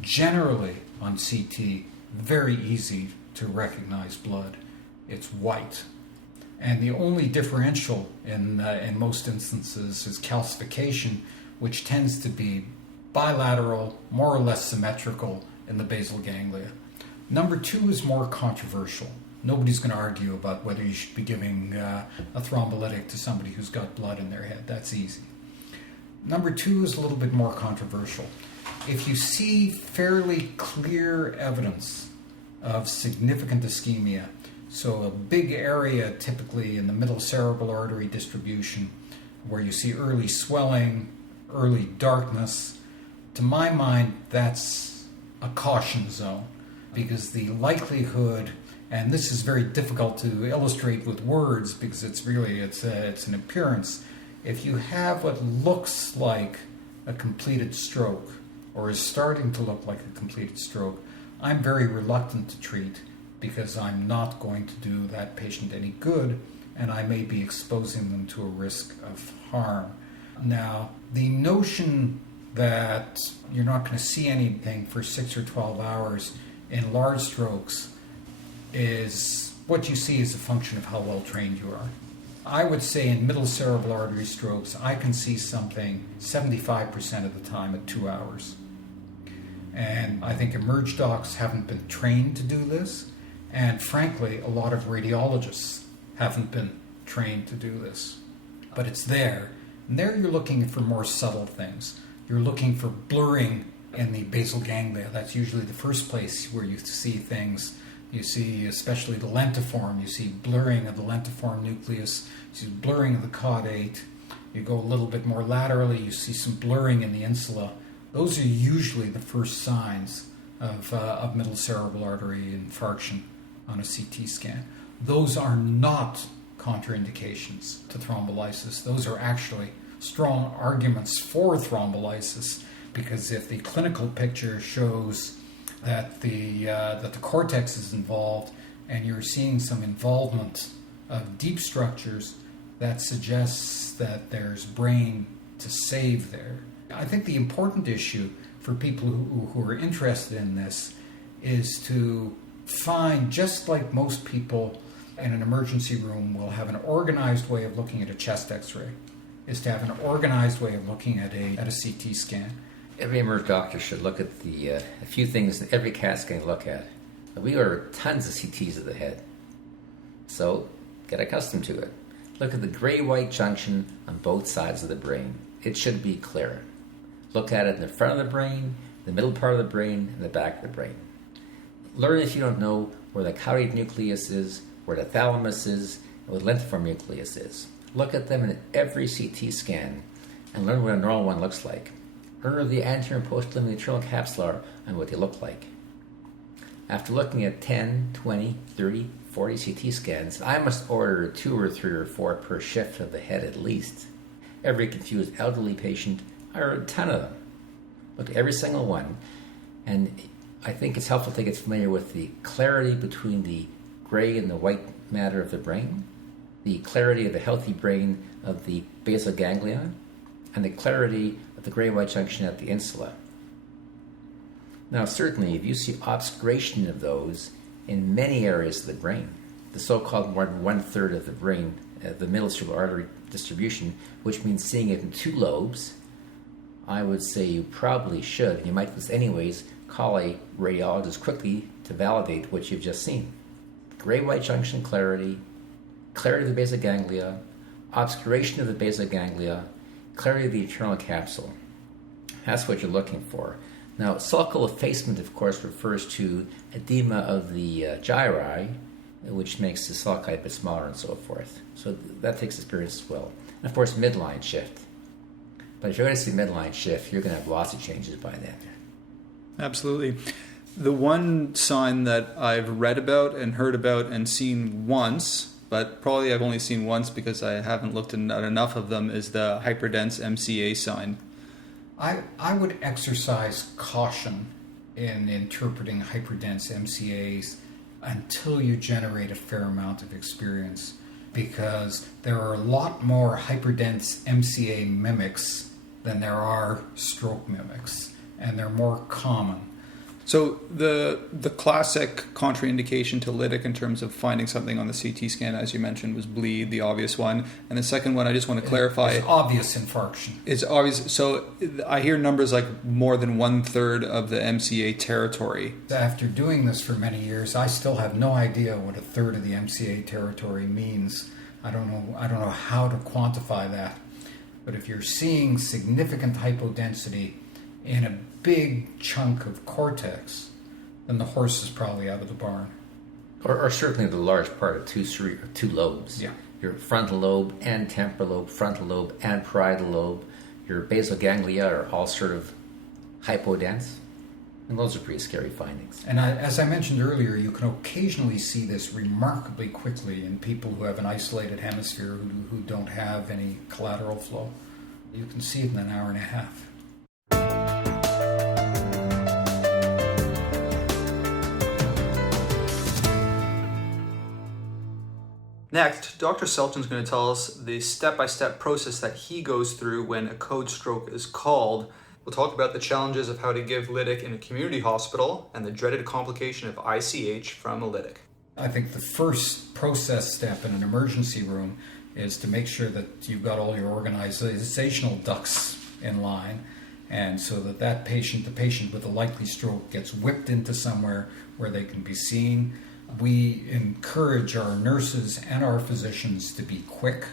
Generally, on CT, very easy to recognize blood. It's white. And the only differential in most instances is calcification, which tends to be bilateral, more or less symmetrical in the basal ganglia. Number two is more controversial. Nobody's going to argue about whether you should be giving a thrombolytic to somebody who's got blood in their head. That's easy. Number two is a little bit more controversial. If you see fairly clear evidence of significant ischemia, so a big area typically in the middle cerebral artery distribution where you see early swelling, early darkness, to my mind, that's a caution zone, because the likelihood, and this is very difficult to illustrate with words because it's an appearance. If you have what looks like a completed stroke or is starting to look like a completed stroke, I'm very reluctant to treat because I'm not going to do that patient any good, and I may be exposing them to a risk of harm. Now, the notion that you're not going to see anything for 6 or 12 hours in large strokes is what you see is a function of how well trained you are. I would say in middle cerebral artery strokes, I can see something 75% of the time at 2 hours. And I think emerg docs haven't been trained to do this. And frankly, a lot of radiologists haven't been trained to do this. But it's there. And there you're looking for more subtle things. You're looking for blurring in the basal ganglia. That's usually the first place where you see things. You see, especially the lentiform, you see blurring of the lentiform nucleus, you see blurring of the caudate. You go a little bit more laterally, you see some blurring in the insula. Those are usually the first signs of middle cerebral artery infarction on a CT scan. Those are not contraindications to thrombolysis. Those are actually strong arguments for thrombolysis, because if the clinical picture shows that the cortex is involved and you're seeing some involvement of deep structures, that suggests that there's brain to save there. I think the important issue for people who are interested in this is to find, just like most people in an emergency room will have an organized way of looking at a chest x-ray, is to have an organized way of looking at a CT scan. Every emerg doctor should look at a few things that every CAT scan look at. We order tons of CTs of the head, so get accustomed to it. Look at the gray-white junction on both sides of the brain. It should be clear. Look at it in the front of the brain, the middle part of the brain, and the back of the brain. Learn, if you don't know, where the carotid nucleus is, where the thalamus is, and where the lentiform nucleus is. Look at them in every CT scan and learn what a normal one looks like. Learn the anterior and posterior lateral capsular and what they look like. After looking at 10, 20, 30, 40 CT scans, I must order 2 or 3 or 4 per shift of the head at least. Every confused elderly patient, I ordered a ton of them. Look at every single one, and I think it's helpful to get familiar with the clarity between the gray and the white matter of the brain, the clarity of the healthy brain of the basal ganglia, and the clarity of the gray-white junction at the insula. Now, certainly, if you see obscuration of those in many areas of the brain, the so-called one-third of the brain, the middle cerebral artery distribution, which means seeing it in two lobes, I would say you probably should, and you might just anyways, call a radiologist quickly to validate what you've just seen. Gray-white junction clarity, clarity of the basal ganglia, obscuration of the basal ganglia, clarity of the internal capsule. That's what you're looking for. Now, sulcal effacement, of course, refers to edema of the gyri, which makes the sulci a bit smaller and so forth. So that takes experience as well. And of course, midline shift. But if you're going to see midline shift, you're going to have lots of changes by then. Absolutely. The one sign that I've read about and heard about and seen once, but probably I've only seen once because I haven't looked at enough of them, is the hyperdense MCA sign. I would exercise caution in interpreting hyperdense MCAs until you generate a fair amount of experience, because there are a lot more hyperdense MCA mimics than there are stroke mimics, and they're more common. So the classic contraindication to lytic in terms of finding something on the CT scan, as you mentioned, was bleed, the obvious one. And the second one, I just want to clarify. It's obvious infarction. It's obvious. So I hear numbers like more than 1/3 of the MCA territory. After doing this for many years, I still have no idea what 1/3 of the MCA territory means. I don't know how to quantify that. But if you're seeing significant hypodensity in a big chunk of cortex, then the horse is probably out of the barn. Or certainly the large part of two lobes. Yeah. Your frontal lobe and temporal lobe, frontal lobe and parietal lobe, your basal ganglia are all sort of hypodense. And those are pretty scary findings. And as I mentioned earlier, you can occasionally see this remarkably quickly in people who have an isolated hemisphere who don't have any collateral flow. You can see it in an hour and a half. Next, Dr. Selchen is going to tell us the step-by-step process that he goes through when a code stroke is called. We'll talk about the challenges of how to give lytic in a community hospital and the dreaded complication of ICH from a lytic. I think the first process step in an emergency room is to make sure that you've got all your organizational ducks in line, and so that the patient with a likely stroke, gets whipped into somewhere where they can be seen. We encourage our nurses and our physicians to be quick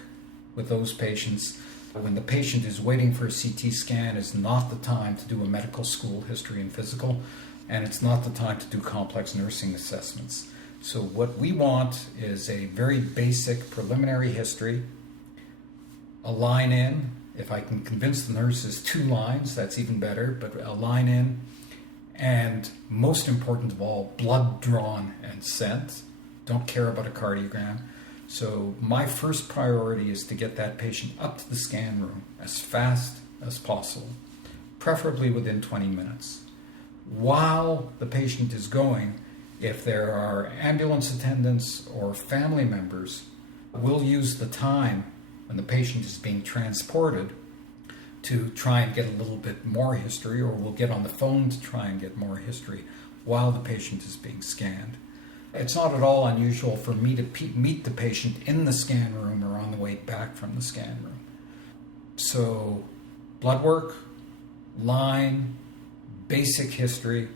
with those patients. When the patient is waiting for a CT scan is not the time to do a medical school history and physical, and it's not the time to do complex nursing assessments. So what we want is a very basic preliminary history, a line in. If I can convince the nurses 2 lines, that's even better, but a line in. And most important of all, blood drawn and sent. Don't care about a cardiogram. So my first priority is to get that patient up to the scan room as fast as possible, preferably within 20 minutes. While the patient is going, if there are ambulance attendants or family members, we'll use the time when the patient is being transported to try and get a little bit more history, or we'll get on the phone to try and get more history while the patient is being scanned. It's not at all unusual for me to meet the patient in the scan room or on the way back from the scan room. So blood work, line, basic history,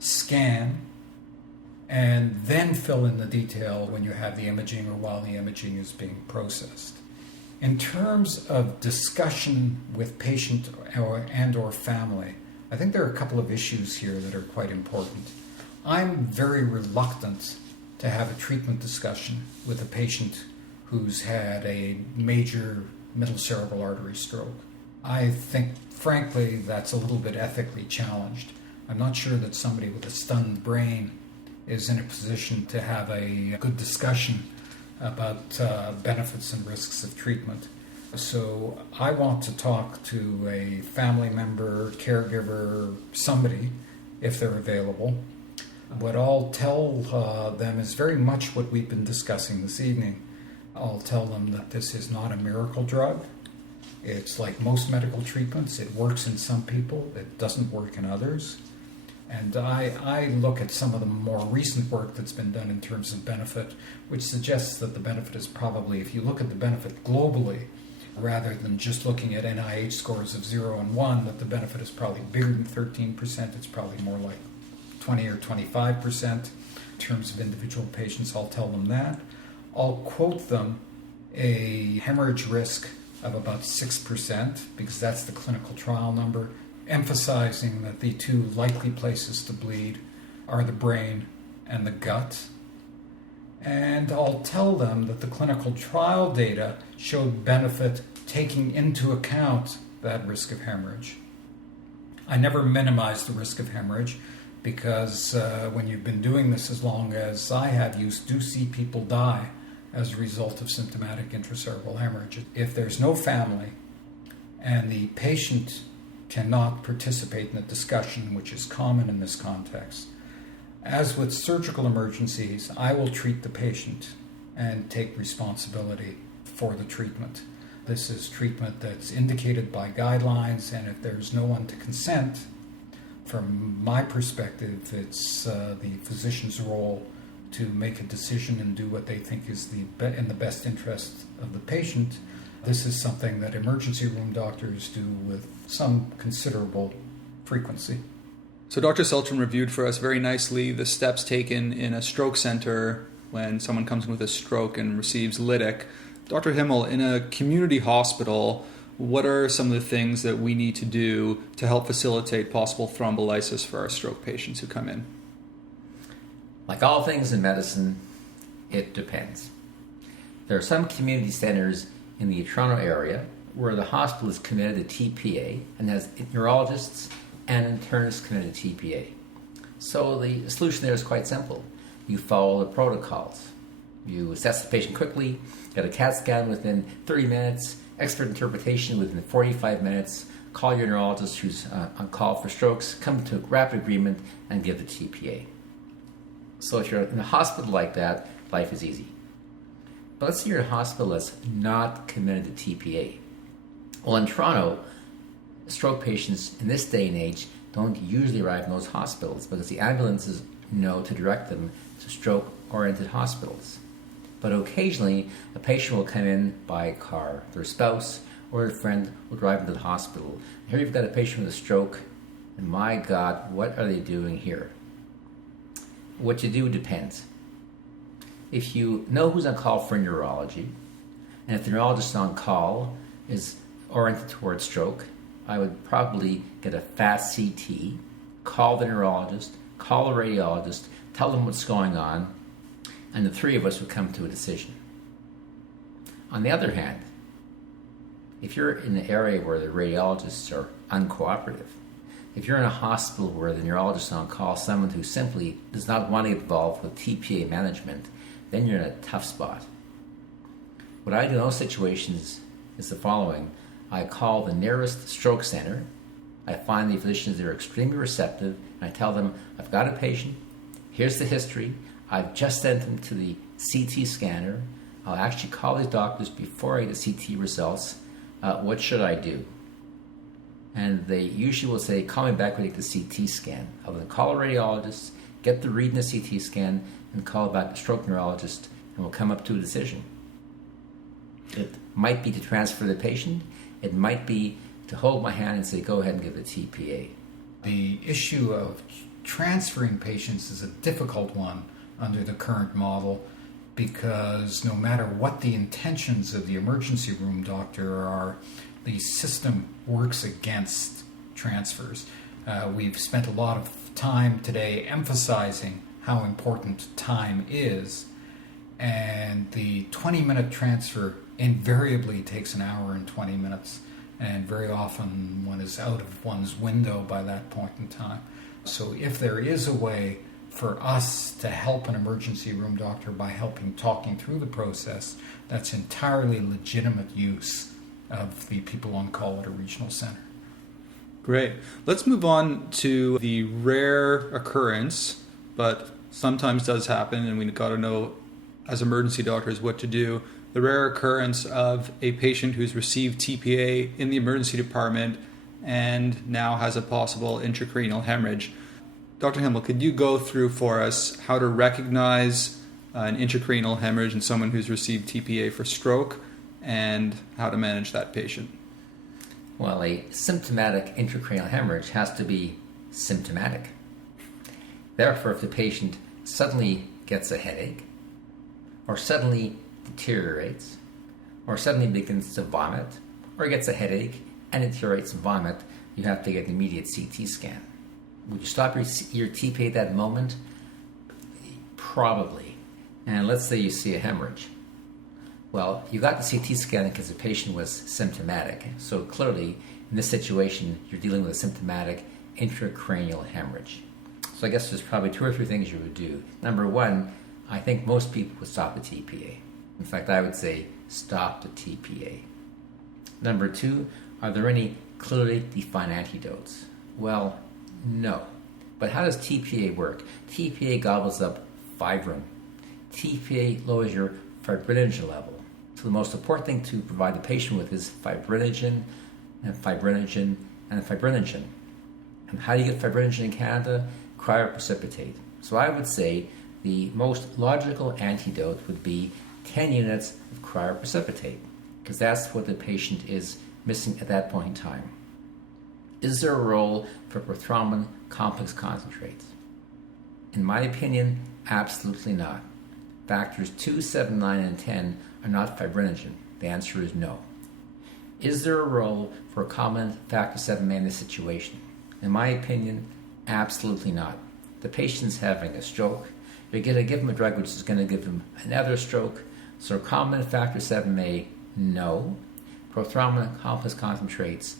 scan, and then fill in the detail when you have the imaging or while the imaging is being processed. In terms of discussion with patient or family, I think there are a couple of issues here that are quite important. I'm very reluctant to have a treatment discussion with a patient who's had a major middle cerebral artery stroke. I think, frankly, that's a little bit ethically challenged. I'm not sure that somebody with a stunned brain is in a position to have a good discussion about benefits and risks of treatment. So I want to talk to a family member, caregiver, somebody, if they're available. What I'll tell them is very much what we've been discussing this evening. I'll tell them that this is not a miracle drug. It's like most medical treatments. It works in some people. It doesn't work in others. And I look at some of the more recent work that's been done in terms of benefit, which suggests that the benefit is probably, if you look at the benefit globally, rather than just looking at NIH scores of 0 and 1, that the benefit is probably bigger than 13%. It's probably more like 20 or 25% in terms of individual patients. I'll tell them that. I'll quote them a hemorrhage risk of about 6%, because that's the clinical trial number, emphasizing that the two likely places to bleed are the brain and the gut. And I'll tell them that the clinical trial data showed benefit taking into account that risk of hemorrhage. I never minimize the risk of hemorrhage, because when you've been doing this as long as I have, you do see people die as a result of symptomatic intracerebral hemorrhage. If there's no family and the patient cannot participate in a discussion, which is common in this context, as with surgical emergencies, I will treat the patient and take responsibility for the treatment. This is treatment that's indicated by guidelines, and if there's no one to consent, from my perspective, it's the physician's role to make a decision and do what they think is in the best interest of the patient. This is something that emergency room doctors do with some considerable frequency. So Dr. Selchen reviewed for us very nicely the steps taken in a stroke center when someone comes in with a stroke and receives lytic. Dr. Himmel, in a community hospital, what are some of the things that we need to do to help facilitate possible thrombolysis for our stroke patients who come in? Like all things in medicine, it depends. There are some community centers in the Toronto area where the hospital is committed to TPA and has neurologists and internists committed to TPA. So the solution there is quite simple. You follow the protocols. You assess the patient quickly, get a CAT scan within 30 minutes, expert interpretation within 45 minutes, call your neurologist who's on call for strokes, come to a rapid agreement, and give the TPA. So if you're in a hospital like that, life is easy. But let's say you're in a hospital that's not committed to TPA. Well, in Toronto, stroke patients in this day and age don't usually arrive in those hospitals because the ambulances know to direct them to stroke-oriented hospitals. But occasionally, a patient will come in by car. Their spouse or their friend will drive them to the hospital. Here you've got a patient with a stroke, and my God, what are they doing here? What you do depends. If you know who's on call for neurology, and if the neurologist on call is oriented towards stroke, I would probably get a fast CT, call the neurologist, call the radiologist, tell them what's going on, and the three of us would come to a decision. On the other hand, if you're in an area where the radiologists are uncooperative, if you're in a hospital where the neurologist is on call, someone who simply does not want to get involved with TPA management, then you're in a tough spot. What I do in those situations is the following. I call the nearest stroke center. I find the physicians that are extremely receptive, and I tell them, I've got a patient, here's the history, I've just sent them to the CT scanner, I'll actually call these doctors before I get the CT results, what should I do? And they usually will say, call me back when I get the CT scan. I'll then call a radiologist, get the read in the CT scan, and call back the stroke neurologist, and we'll come up to a decision. It might be to transfer the patient, it might be to hold my hand and say, go ahead and give the TPA. The issue of transferring patients is a difficult one under the current model, because no matter what the intentions of the emergency room doctor are, the system works against transfers. We've spent a lot of time today emphasizing how important time is, and the 20-minute transfer invariably takes an hour and 20 minutes, and very often one is out of one's window by that point in time. So if there is a way for us to help an emergency room doctor by talking through the process, that's entirely legitimate use of the people on call at a regional center. Great. Let's move on to the rare occurrence, but sometimes does happen, and we've got to know as emergency doctors what to do, the rare occurrence of a patient who's received TPA in the emergency department and now has a possible intracranial hemorrhage. Dr. Himmel, could you go through for us how to recognize an intracranial hemorrhage in someone who's received TPA for stroke and how to manage that patient? Well, a symptomatic intracranial hemorrhage has to be symptomatic. Therefore, if the patient suddenly gets a headache, or suddenly deteriorates, or suddenly begins to vomit, or gets a headache and deteriorates and vomit, you have to get an immediate CT scan. Would you stop your TPA at that moment? Probably. And let's say you see a hemorrhage. Well, you got the CT scan because the patient was symptomatic. So clearly, in this situation, you're dealing with a symptomatic intracranial hemorrhage. So I guess there's probably 2 or 3 things you would do. Number 1, I think most people would stop the TPA. In fact, I would say stop the TPA. Number 2, are there any clearly defined antidotes? Well, no. But how does TPA work? TPA gobbles up fibrin. TPA lowers your fibrinogen level. So the most important thing to provide the patient with is fibrinogen and fibrinogen and fibrinogen. And how do you get fibrinogen in Canada? Cryoprecipitate. So I would say the most logical antidote would be 10 units of cryoprecipitate, because that's what the patient is missing at that point in time. Is there a role for prothrombin complex concentrates? In my opinion, absolutely not. Factors 2, 7, 9, and 10 are not fibrinogen. The answer is no. Is there a role for common factor 7A in this situation? In my opinion, absolutely not. The patient's having a stroke. You're going to give him a drug which is going to give him another stroke. So common factor 7A, no. Prothrombin complex concentrates,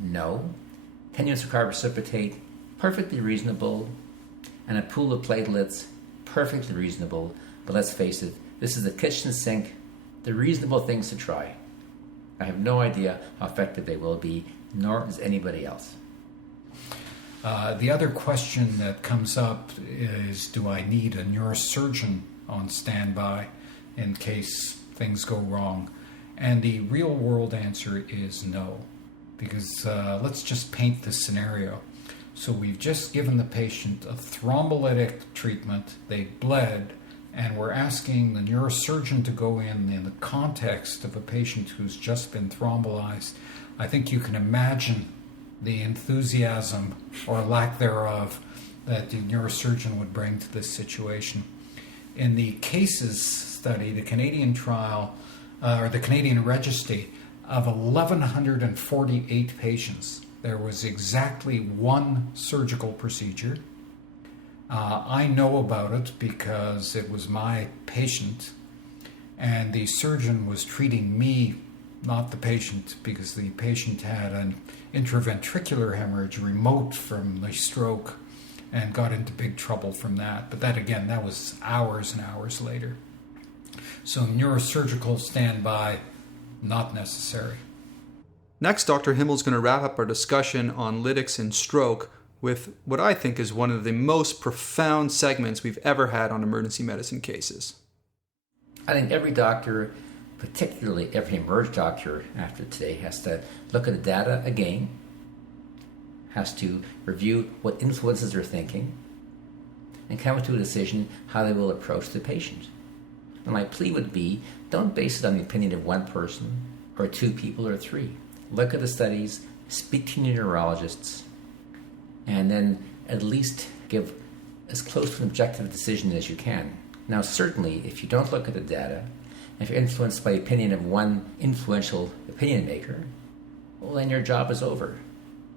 no. 10 units of cryoprecipitate, perfectly reasonable. And a pool of platelets, perfectly reasonable. But let's face it, this is the kitchen sink. They're reasonable things to try. I have no idea how effective they will be, nor does anybody else. The other question that comes up is, do I need a neurosurgeon on standby in case things go wrong? And the real world answer is no. Because let's just paint this scenario. So we've just given the patient a thrombolytic treatment, they bled, and we're asking the neurosurgeon to go in the context of a patient who's just been thrombolized. I think you can imagine the enthusiasm or lack thereof that the neurosurgeon would bring to this situation. In the cases study, the Canadian trial, or the Canadian registry, of 1,148 patients, there was exactly 1 surgical procedure. I know about it because it was my patient, and the surgeon was treating me, not the patient, because the patient had an intraventricular hemorrhage remote from the stroke and got into big trouble from that. But that was hours and hours later. So neurosurgical standby, not necessary. Next, Dr. Himmel's going to wrap up our discussion on lytics and stroke with what I think is one of the most profound segments we've ever had on emergency medicine cases. I think every doctor, particularly every emerge doctor after today, has to look at the data again, has to review what influences their thinking, and come to a decision how they will approach the patient. And my plea would be, don't base it on the opinion of 1 person, or 2 people, or 3. Look at the studies, speak to your neurologists, and then at least give as close to an objective decision as you can. Now, certainly, if you don't look at the data, if you're influenced by the opinion of 1 influential opinion maker, well, then your job is over.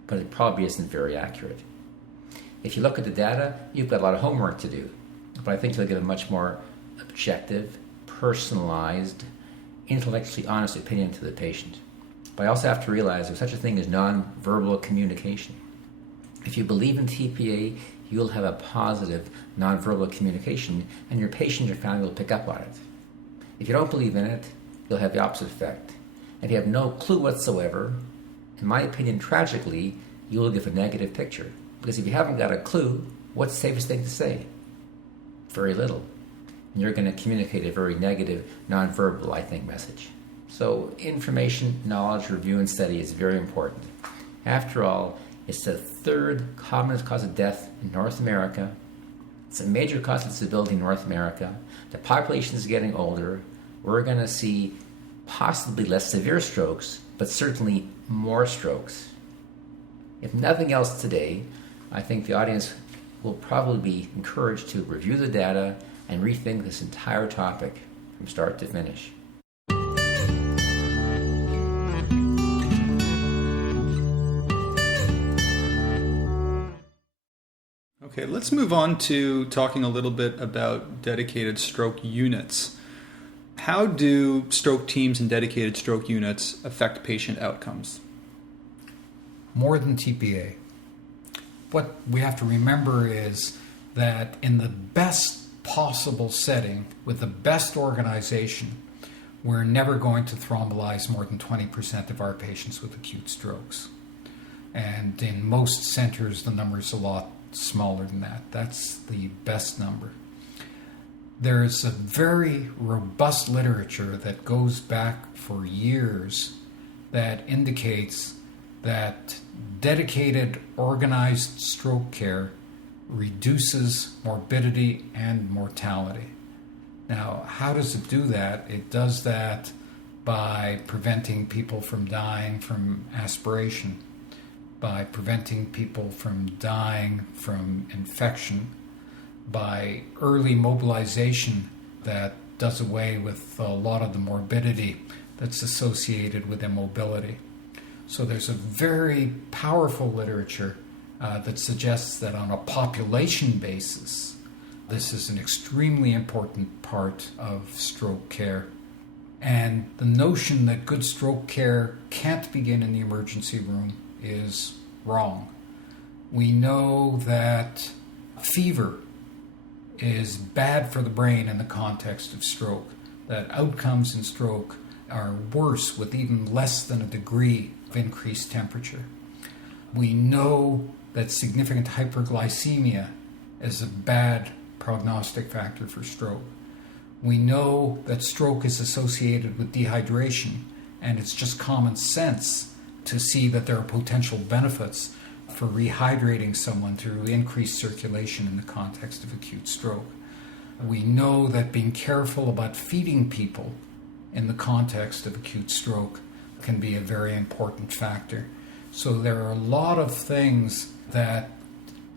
But it probably isn't very accurate. If you look at the data, you've got a lot of homework to do. But I think you'll get a much more objective, personalized, intellectually honest opinion to the patient. But I also have to realize there's such a thing as non-verbal communication. If you believe in TPA, you'll have a positive non-verbal communication, and your patient or family will pick up on it. If you don't believe in it, you'll have the opposite effect. If you have no clue whatsoever, in my opinion, tragically, you'll give a negative picture. Because if you haven't got a clue, what's the safest thing to say? Very little. you're going to communicate a very negative, nonverbal, I think, message. So information, knowledge, review, and study is very important. After all, it's the third commonest cause of death in North America. It's a major cause of disability in North America. The population is getting older. We're going to see possibly less severe strokes, but certainly more strokes. If nothing else today, I think the audience will probably be encouraged to review the data and rethink this entire topic from start to finish. Okay, let's move on to talking a little bit about dedicated stroke units. How do stroke teams and dedicated stroke units affect patient outcomes? More than TPA. What we have to remember is that in the best possible setting, with the best organization, we're never going to thrombolyze more than 20% of our patients with acute strokes. And in most centers, the number is a lot smaller than that. That's the best number. There's a very robust literature that goes back for years that indicates that dedicated, organized stroke care reduces morbidity and mortality. Now, how does it do that? It does that by preventing people from dying from aspiration, by preventing people from dying from infection, by early mobilization that does away with a lot of the morbidity that's associated with immobility. So there's a very powerful literature that suggests that on a population basis, this is an extremely important part of stroke care. And the notion that good stroke care can't begin in the emergency room is wrong. We know that fever is bad for the brain in the context of stroke, that outcomes in stroke are worse with even less than a degree of increased temperature. We know that significant hyperglycemia is a bad prognostic factor for stroke. We know that stroke is associated with dehydration, and it's just common sense to see that there are potential benefits for rehydrating someone through increased circulation in the context of acute stroke. We know that being careful about feeding people in the context of acute stroke can be a very important factor. So there are a lot of things that,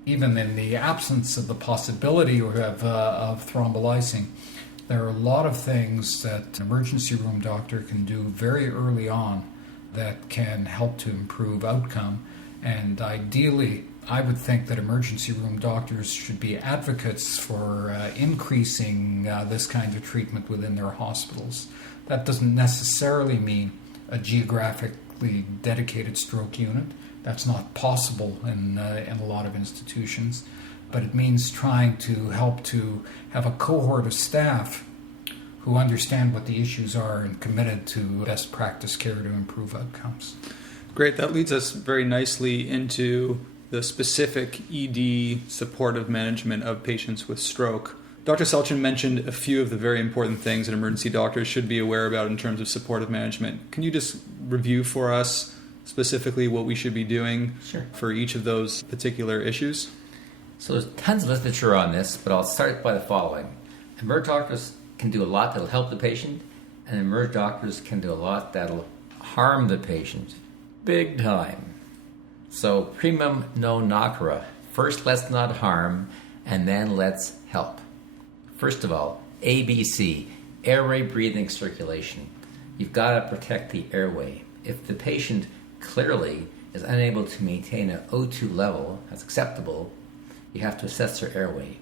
even in the absence of the possibility of thrombolysing, there are a lot of things that an emergency room doctor can do very early on that can help to improve outcome. And ideally, I would think that emergency room doctors should be advocates for increasing this kind of treatment within their hospitals. That doesn't necessarily mean a geographically dedicated stroke unit. That's not possible in a lot of institutions. But it means trying to help to have a cohort of staff who understand what the issues are and committed to best practice care to improve outcomes. Great. That leads us very nicely into the specific ED supportive management of patients with stroke. Dr. Selchen mentioned a few of the very important things that emergency doctors should be aware about in terms of supportive management. Can you just review for us specifically what we should be doing for each of those particular issues? So there's tons of literature on this, but I'll start by the following. Emerg doctors can do a lot that'll help the patient, and emerg doctors can do a lot that'll harm the patient. Big time. So primum non nocere. First, let's not harm, and then let's help. First of all, ABC, airway, breathing, circulation. You've got to protect the airway. If the patient clearly is unable to maintain an O2 level that's acceptable, you have to assess their airway.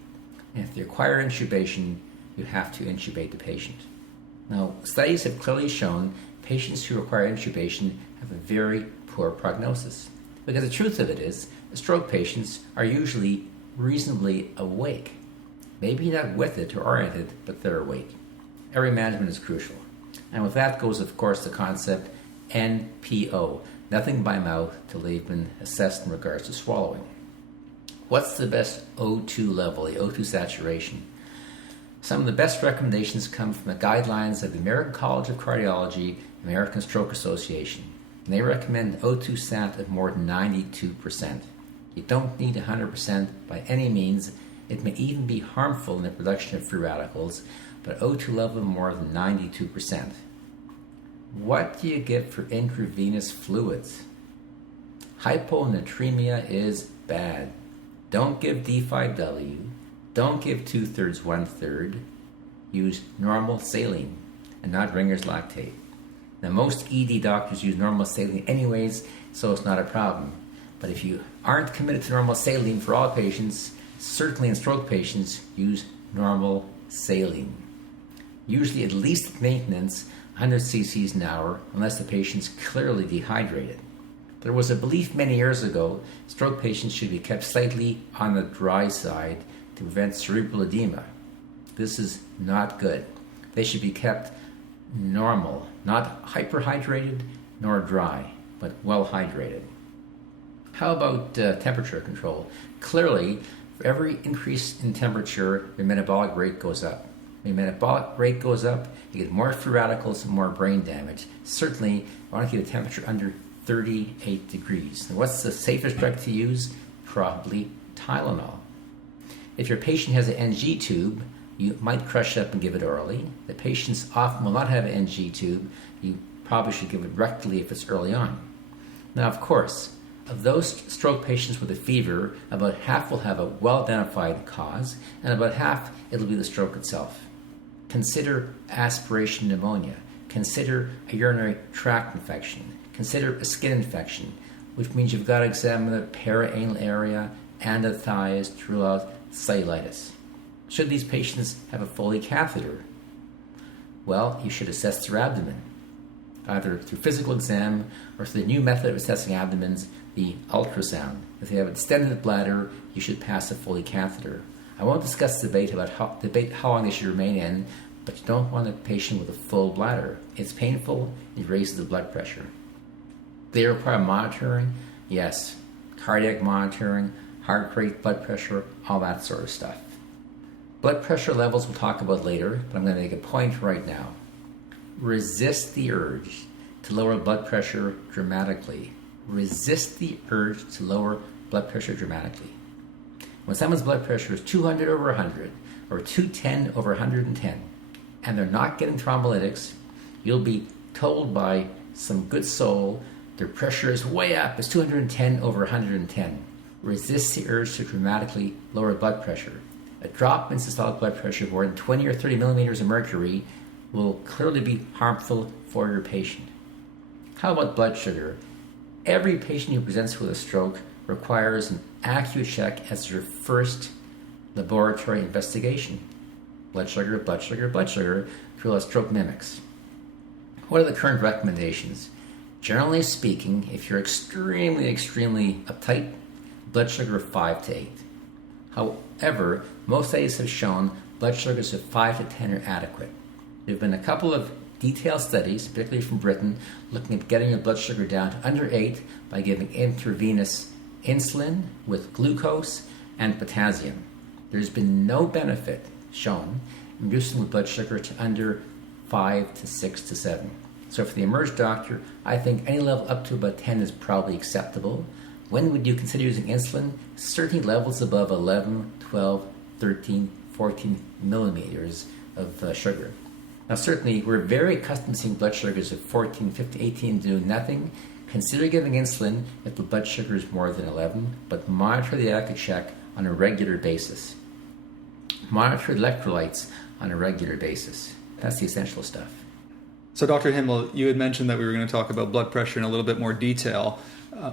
And if they require intubation, you have to intubate the patient. Now, studies have clearly shown patients who require intubation have a very poor prognosis. Because the truth of it is, the stroke patients are usually reasonably awake. Maybe not with it or oriented, but they're awake. Airway management is crucial. And with that goes, of course, the concept NPO, nothing by mouth till they've been assessed in regards to swallowing. What's the best O2 level, the O2 saturation? Some of the best recommendations come from the guidelines of the American College of Cardiology, American Stroke Association. And they recommend O2 sat of more than 92%. You don't need 100% by any means. It may even be harmful in the production of free radicals, but O2 level of more than 92%. What do you get for intravenous fluids? Hyponatremia is bad. Don't give D5W. Don't give 2/3, 1/3. Use normal saline and not Ringer's lactate. Now, most ED doctors use normal saline anyways, so it's not a problem. But if you aren't committed to normal saline for all patients, certainly in stroke patients, use normal saline. Usually at least at maintenance, 100 cc's an hour, unless the patient's clearly dehydrated. There was a belief many years ago stroke patients should be kept slightly on the dry side to prevent cerebral edema. This is not good. They should be kept normal, not hyperhydrated nor dry, but well hydrated. How about temperature control? Clearly, for every increase in temperature, your metabolic rate goes up. When your metabolic rate goes up, you get more free radicals and more brain damage. Certainly, you want to keep the temperature under 38 degrees. Now, what's the safest drug to use? Probably Tylenol. If your patient has an NG tube, you might crush up and give it orally. The patients often will not have an NG tube. You probably should give it rectally if it's early on. Now, of course, of those stroke patients with a fever, about half will have a well-identified cause, and about half it'll be the stroke itself. Consider aspiration pneumonia. Consider a urinary tract infection. Consider a skin infection, which means you've got to examine the perianal area and the thighs to rule out cellulitis. Should these patients have a Foley catheter? Well, you should assess their abdomen, either through physical exam or through the new method of assessing abdomens, the ultrasound. If they have a distended bladder, you should pass a Foley catheter. I won't discuss the debate about how long they should remain in, but you don't want a patient with a full bladder. It's painful, it raises the blood pressure. They require monitoring, yes, cardiac monitoring, heart rate, blood pressure, all that sort of stuff. Blood pressure levels we'll talk about later, but I'm going to make a point right now. Resist the urge to lower blood pressure dramatically. Resist the urge to lower blood pressure dramatically. When someone's blood pressure is 200 over 100 or 210 over 110 and they're not getting thrombolytics, you'll be told by some good soul their pressure is way up, it's 210 over 110. Resist the urge to dramatically lower blood pressure. A drop in systolic blood pressure of more than 20 or 30 millimeters of mercury will clearly be harmful for your patient. How about blood sugar? Every patient who presents with a stroke requires an accurate check as their first laboratory investigation. Blood sugar, blood sugar, blood sugar, to rule out stroke mimics. What are the current recommendations? Generally speaking, if you're extremely uptight, blood sugar of 5 to 8. However, most studies have shown blood sugars of 5 to 10 are adequate. There have been a couple of detailed studies, particularly from Britain, looking at getting your blood sugar down to under 8 by giving intravenous insulin with glucose and potassium. There's been no benefit shown in reducing the blood sugar to under 5 to 6 to 7. So for the emerge doctor, I think any level up to about 10 is probably acceptable. When would you consider using insulin? Certainly levels above 11, 12, 13, 14 millimeters of sugar. Now certainly we're very accustomed to seeing blood sugars of 14, 15, 18 do nothing. Consider giving insulin if the blood sugar is more than 11, but monitor the echo check on a regular basis. Monitor electrolytes on a regular basis. That's the essential stuff. So Dr. Himmel, you had mentioned that we were going to talk about blood pressure in a little bit more detail.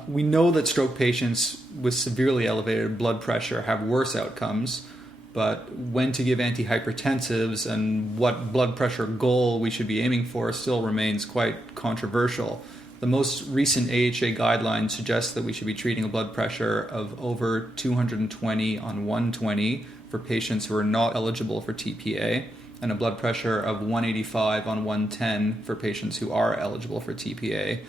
We know that stroke patients with severely elevated blood pressure have worse outcomes, but when to give antihypertensives and what blood pressure goal we should be aiming for still remains quite controversial. The most recent AHA guidelines suggest that we should be treating a blood pressure of over 220 on 120 for patients who are not eligible for TPA, and a blood pressure of 185 on 110 for patients who are eligible for TPA,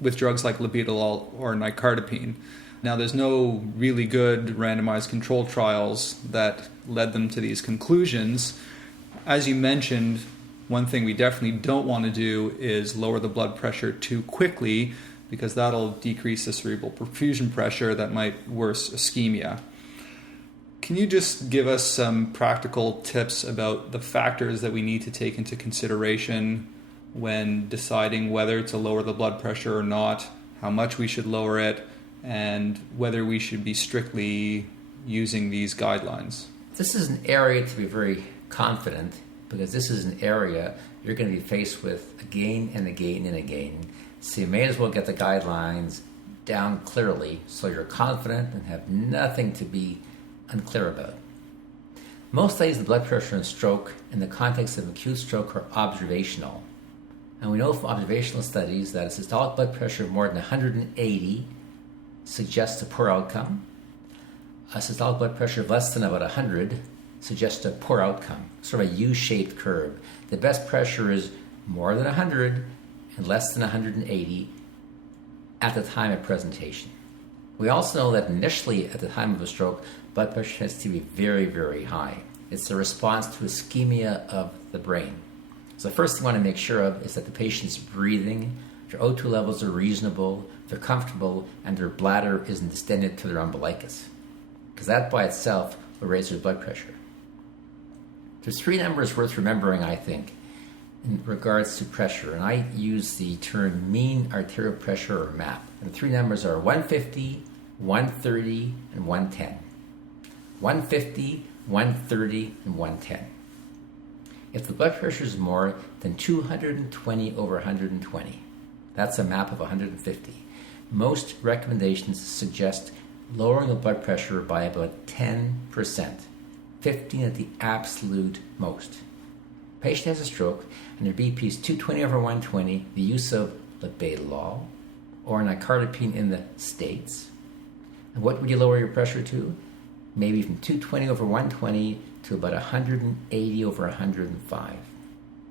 with drugs like labetalol or nicardipine. Now, there's no really good randomized control trials that led them to these conclusions. as you mentioned, one thing we definitely don't want to do is lower the blood pressure too quickly, because that'll decrease the cerebral perfusion pressure that might worsen ischemia. Can you just give us some practical tips about the factors that we need to take into consideration when deciding whether to lower the blood pressure or not, how much we should lower it, and whether we should be strictly using these guidelines? This is an area to be very confident, because this is an area you're going to be faced with again and again and again. So you may as well get the guidelines down clearly so you're confident and have nothing to be unclear about. Most studies of blood pressure in stroke in the context of acute stroke are observational. And we know from observational studies that a systolic blood pressure of more than 180 suggests a poor outcome. A systolic blood pressure of less than about 100 suggests a poor outcome, sort of a U-shaped curve. The best pressure is more than 100 and less than 180 at the time of presentation. We also know that initially at the time of a stroke, blood pressure tends to be very, very high. It's a response to ischemia of the brain. So the first thing you want to make sure of is that the patient's breathing, their O2 levels are reasonable, they're comfortable, and their bladder isn't distended to their umbilicus, because that by itself will raise their blood pressure. There's three numbers worth remembering, I think, in regards to pressure, and I use the term mean arterial pressure, or MAP. And the three numbers are 150, 130, and 110. 150, 130, and 110. If the blood pressure is more than 220 over 120, that's a MAP of 150. Most recommendations suggest lowering the blood pressure by about 10%, 15 at the absolute most. Patient has a stroke and their BP is 220 over 120, the use of labetalol or nicardipine in the States. And what would you lower your pressure to? Maybe from 220 over 120 to about 180 over 105.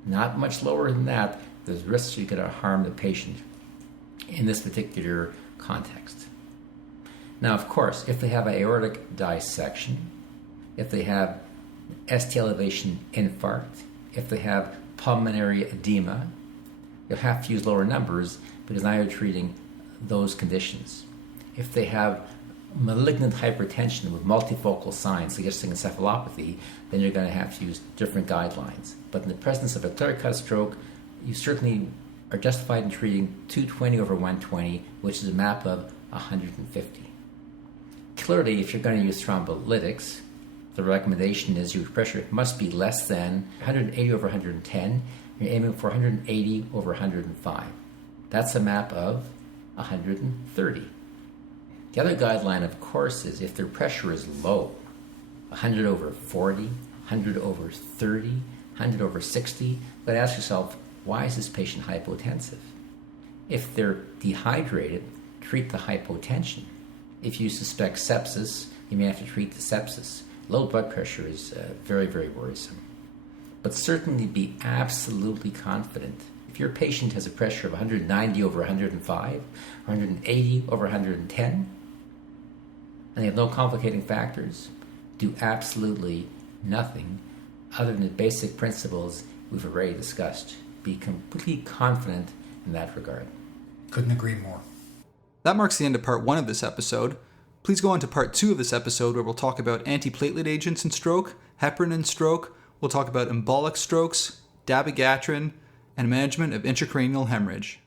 Not much lower than that. There's risks you're going to harm the patient in this particular context. Now, of course, if they have aortic dissection, if they have ST elevation infarct, if they have pulmonary edema, you'll have to use lower numbers because now you're treating those conditions. If they have malignant hypertension with multifocal signs suggesting encephalopathy, then you're going to have to use different guidelines. But in the presence of a clear-cut stroke, you certainly are justified in treating 220 over 120, which is a MAP of 150. Clearly, if you're going to use thrombolytics, the recommendation is your pressure must be less than 180 over 110. You're aiming for 180 over 105. That's a MAP of 130. The other guideline, of course, is if their pressure is low, 100 over 40, 100 over 30, 100 over 60, but ask yourself, why is this patient hypotensive? If they're dehydrated, treat the hypotension. If you suspect sepsis, you may have to treat the sepsis. Low blood pressure is very, very worrisome. But certainly be absolutely confident. If your patient has a pressure of 190 over 105, or 180 over 110, and they have no complicating factors, do absolutely nothing other than the basic principles we've already discussed. Be completely confident in that regard. Couldn't agree more. That marks the end of part 1 of this episode. Please go on to part 2 of this episode where we'll talk about antiplatelet agents in stroke, heparin in stroke, we'll talk about embolic strokes, dabigatran, and management of intracranial hemorrhage.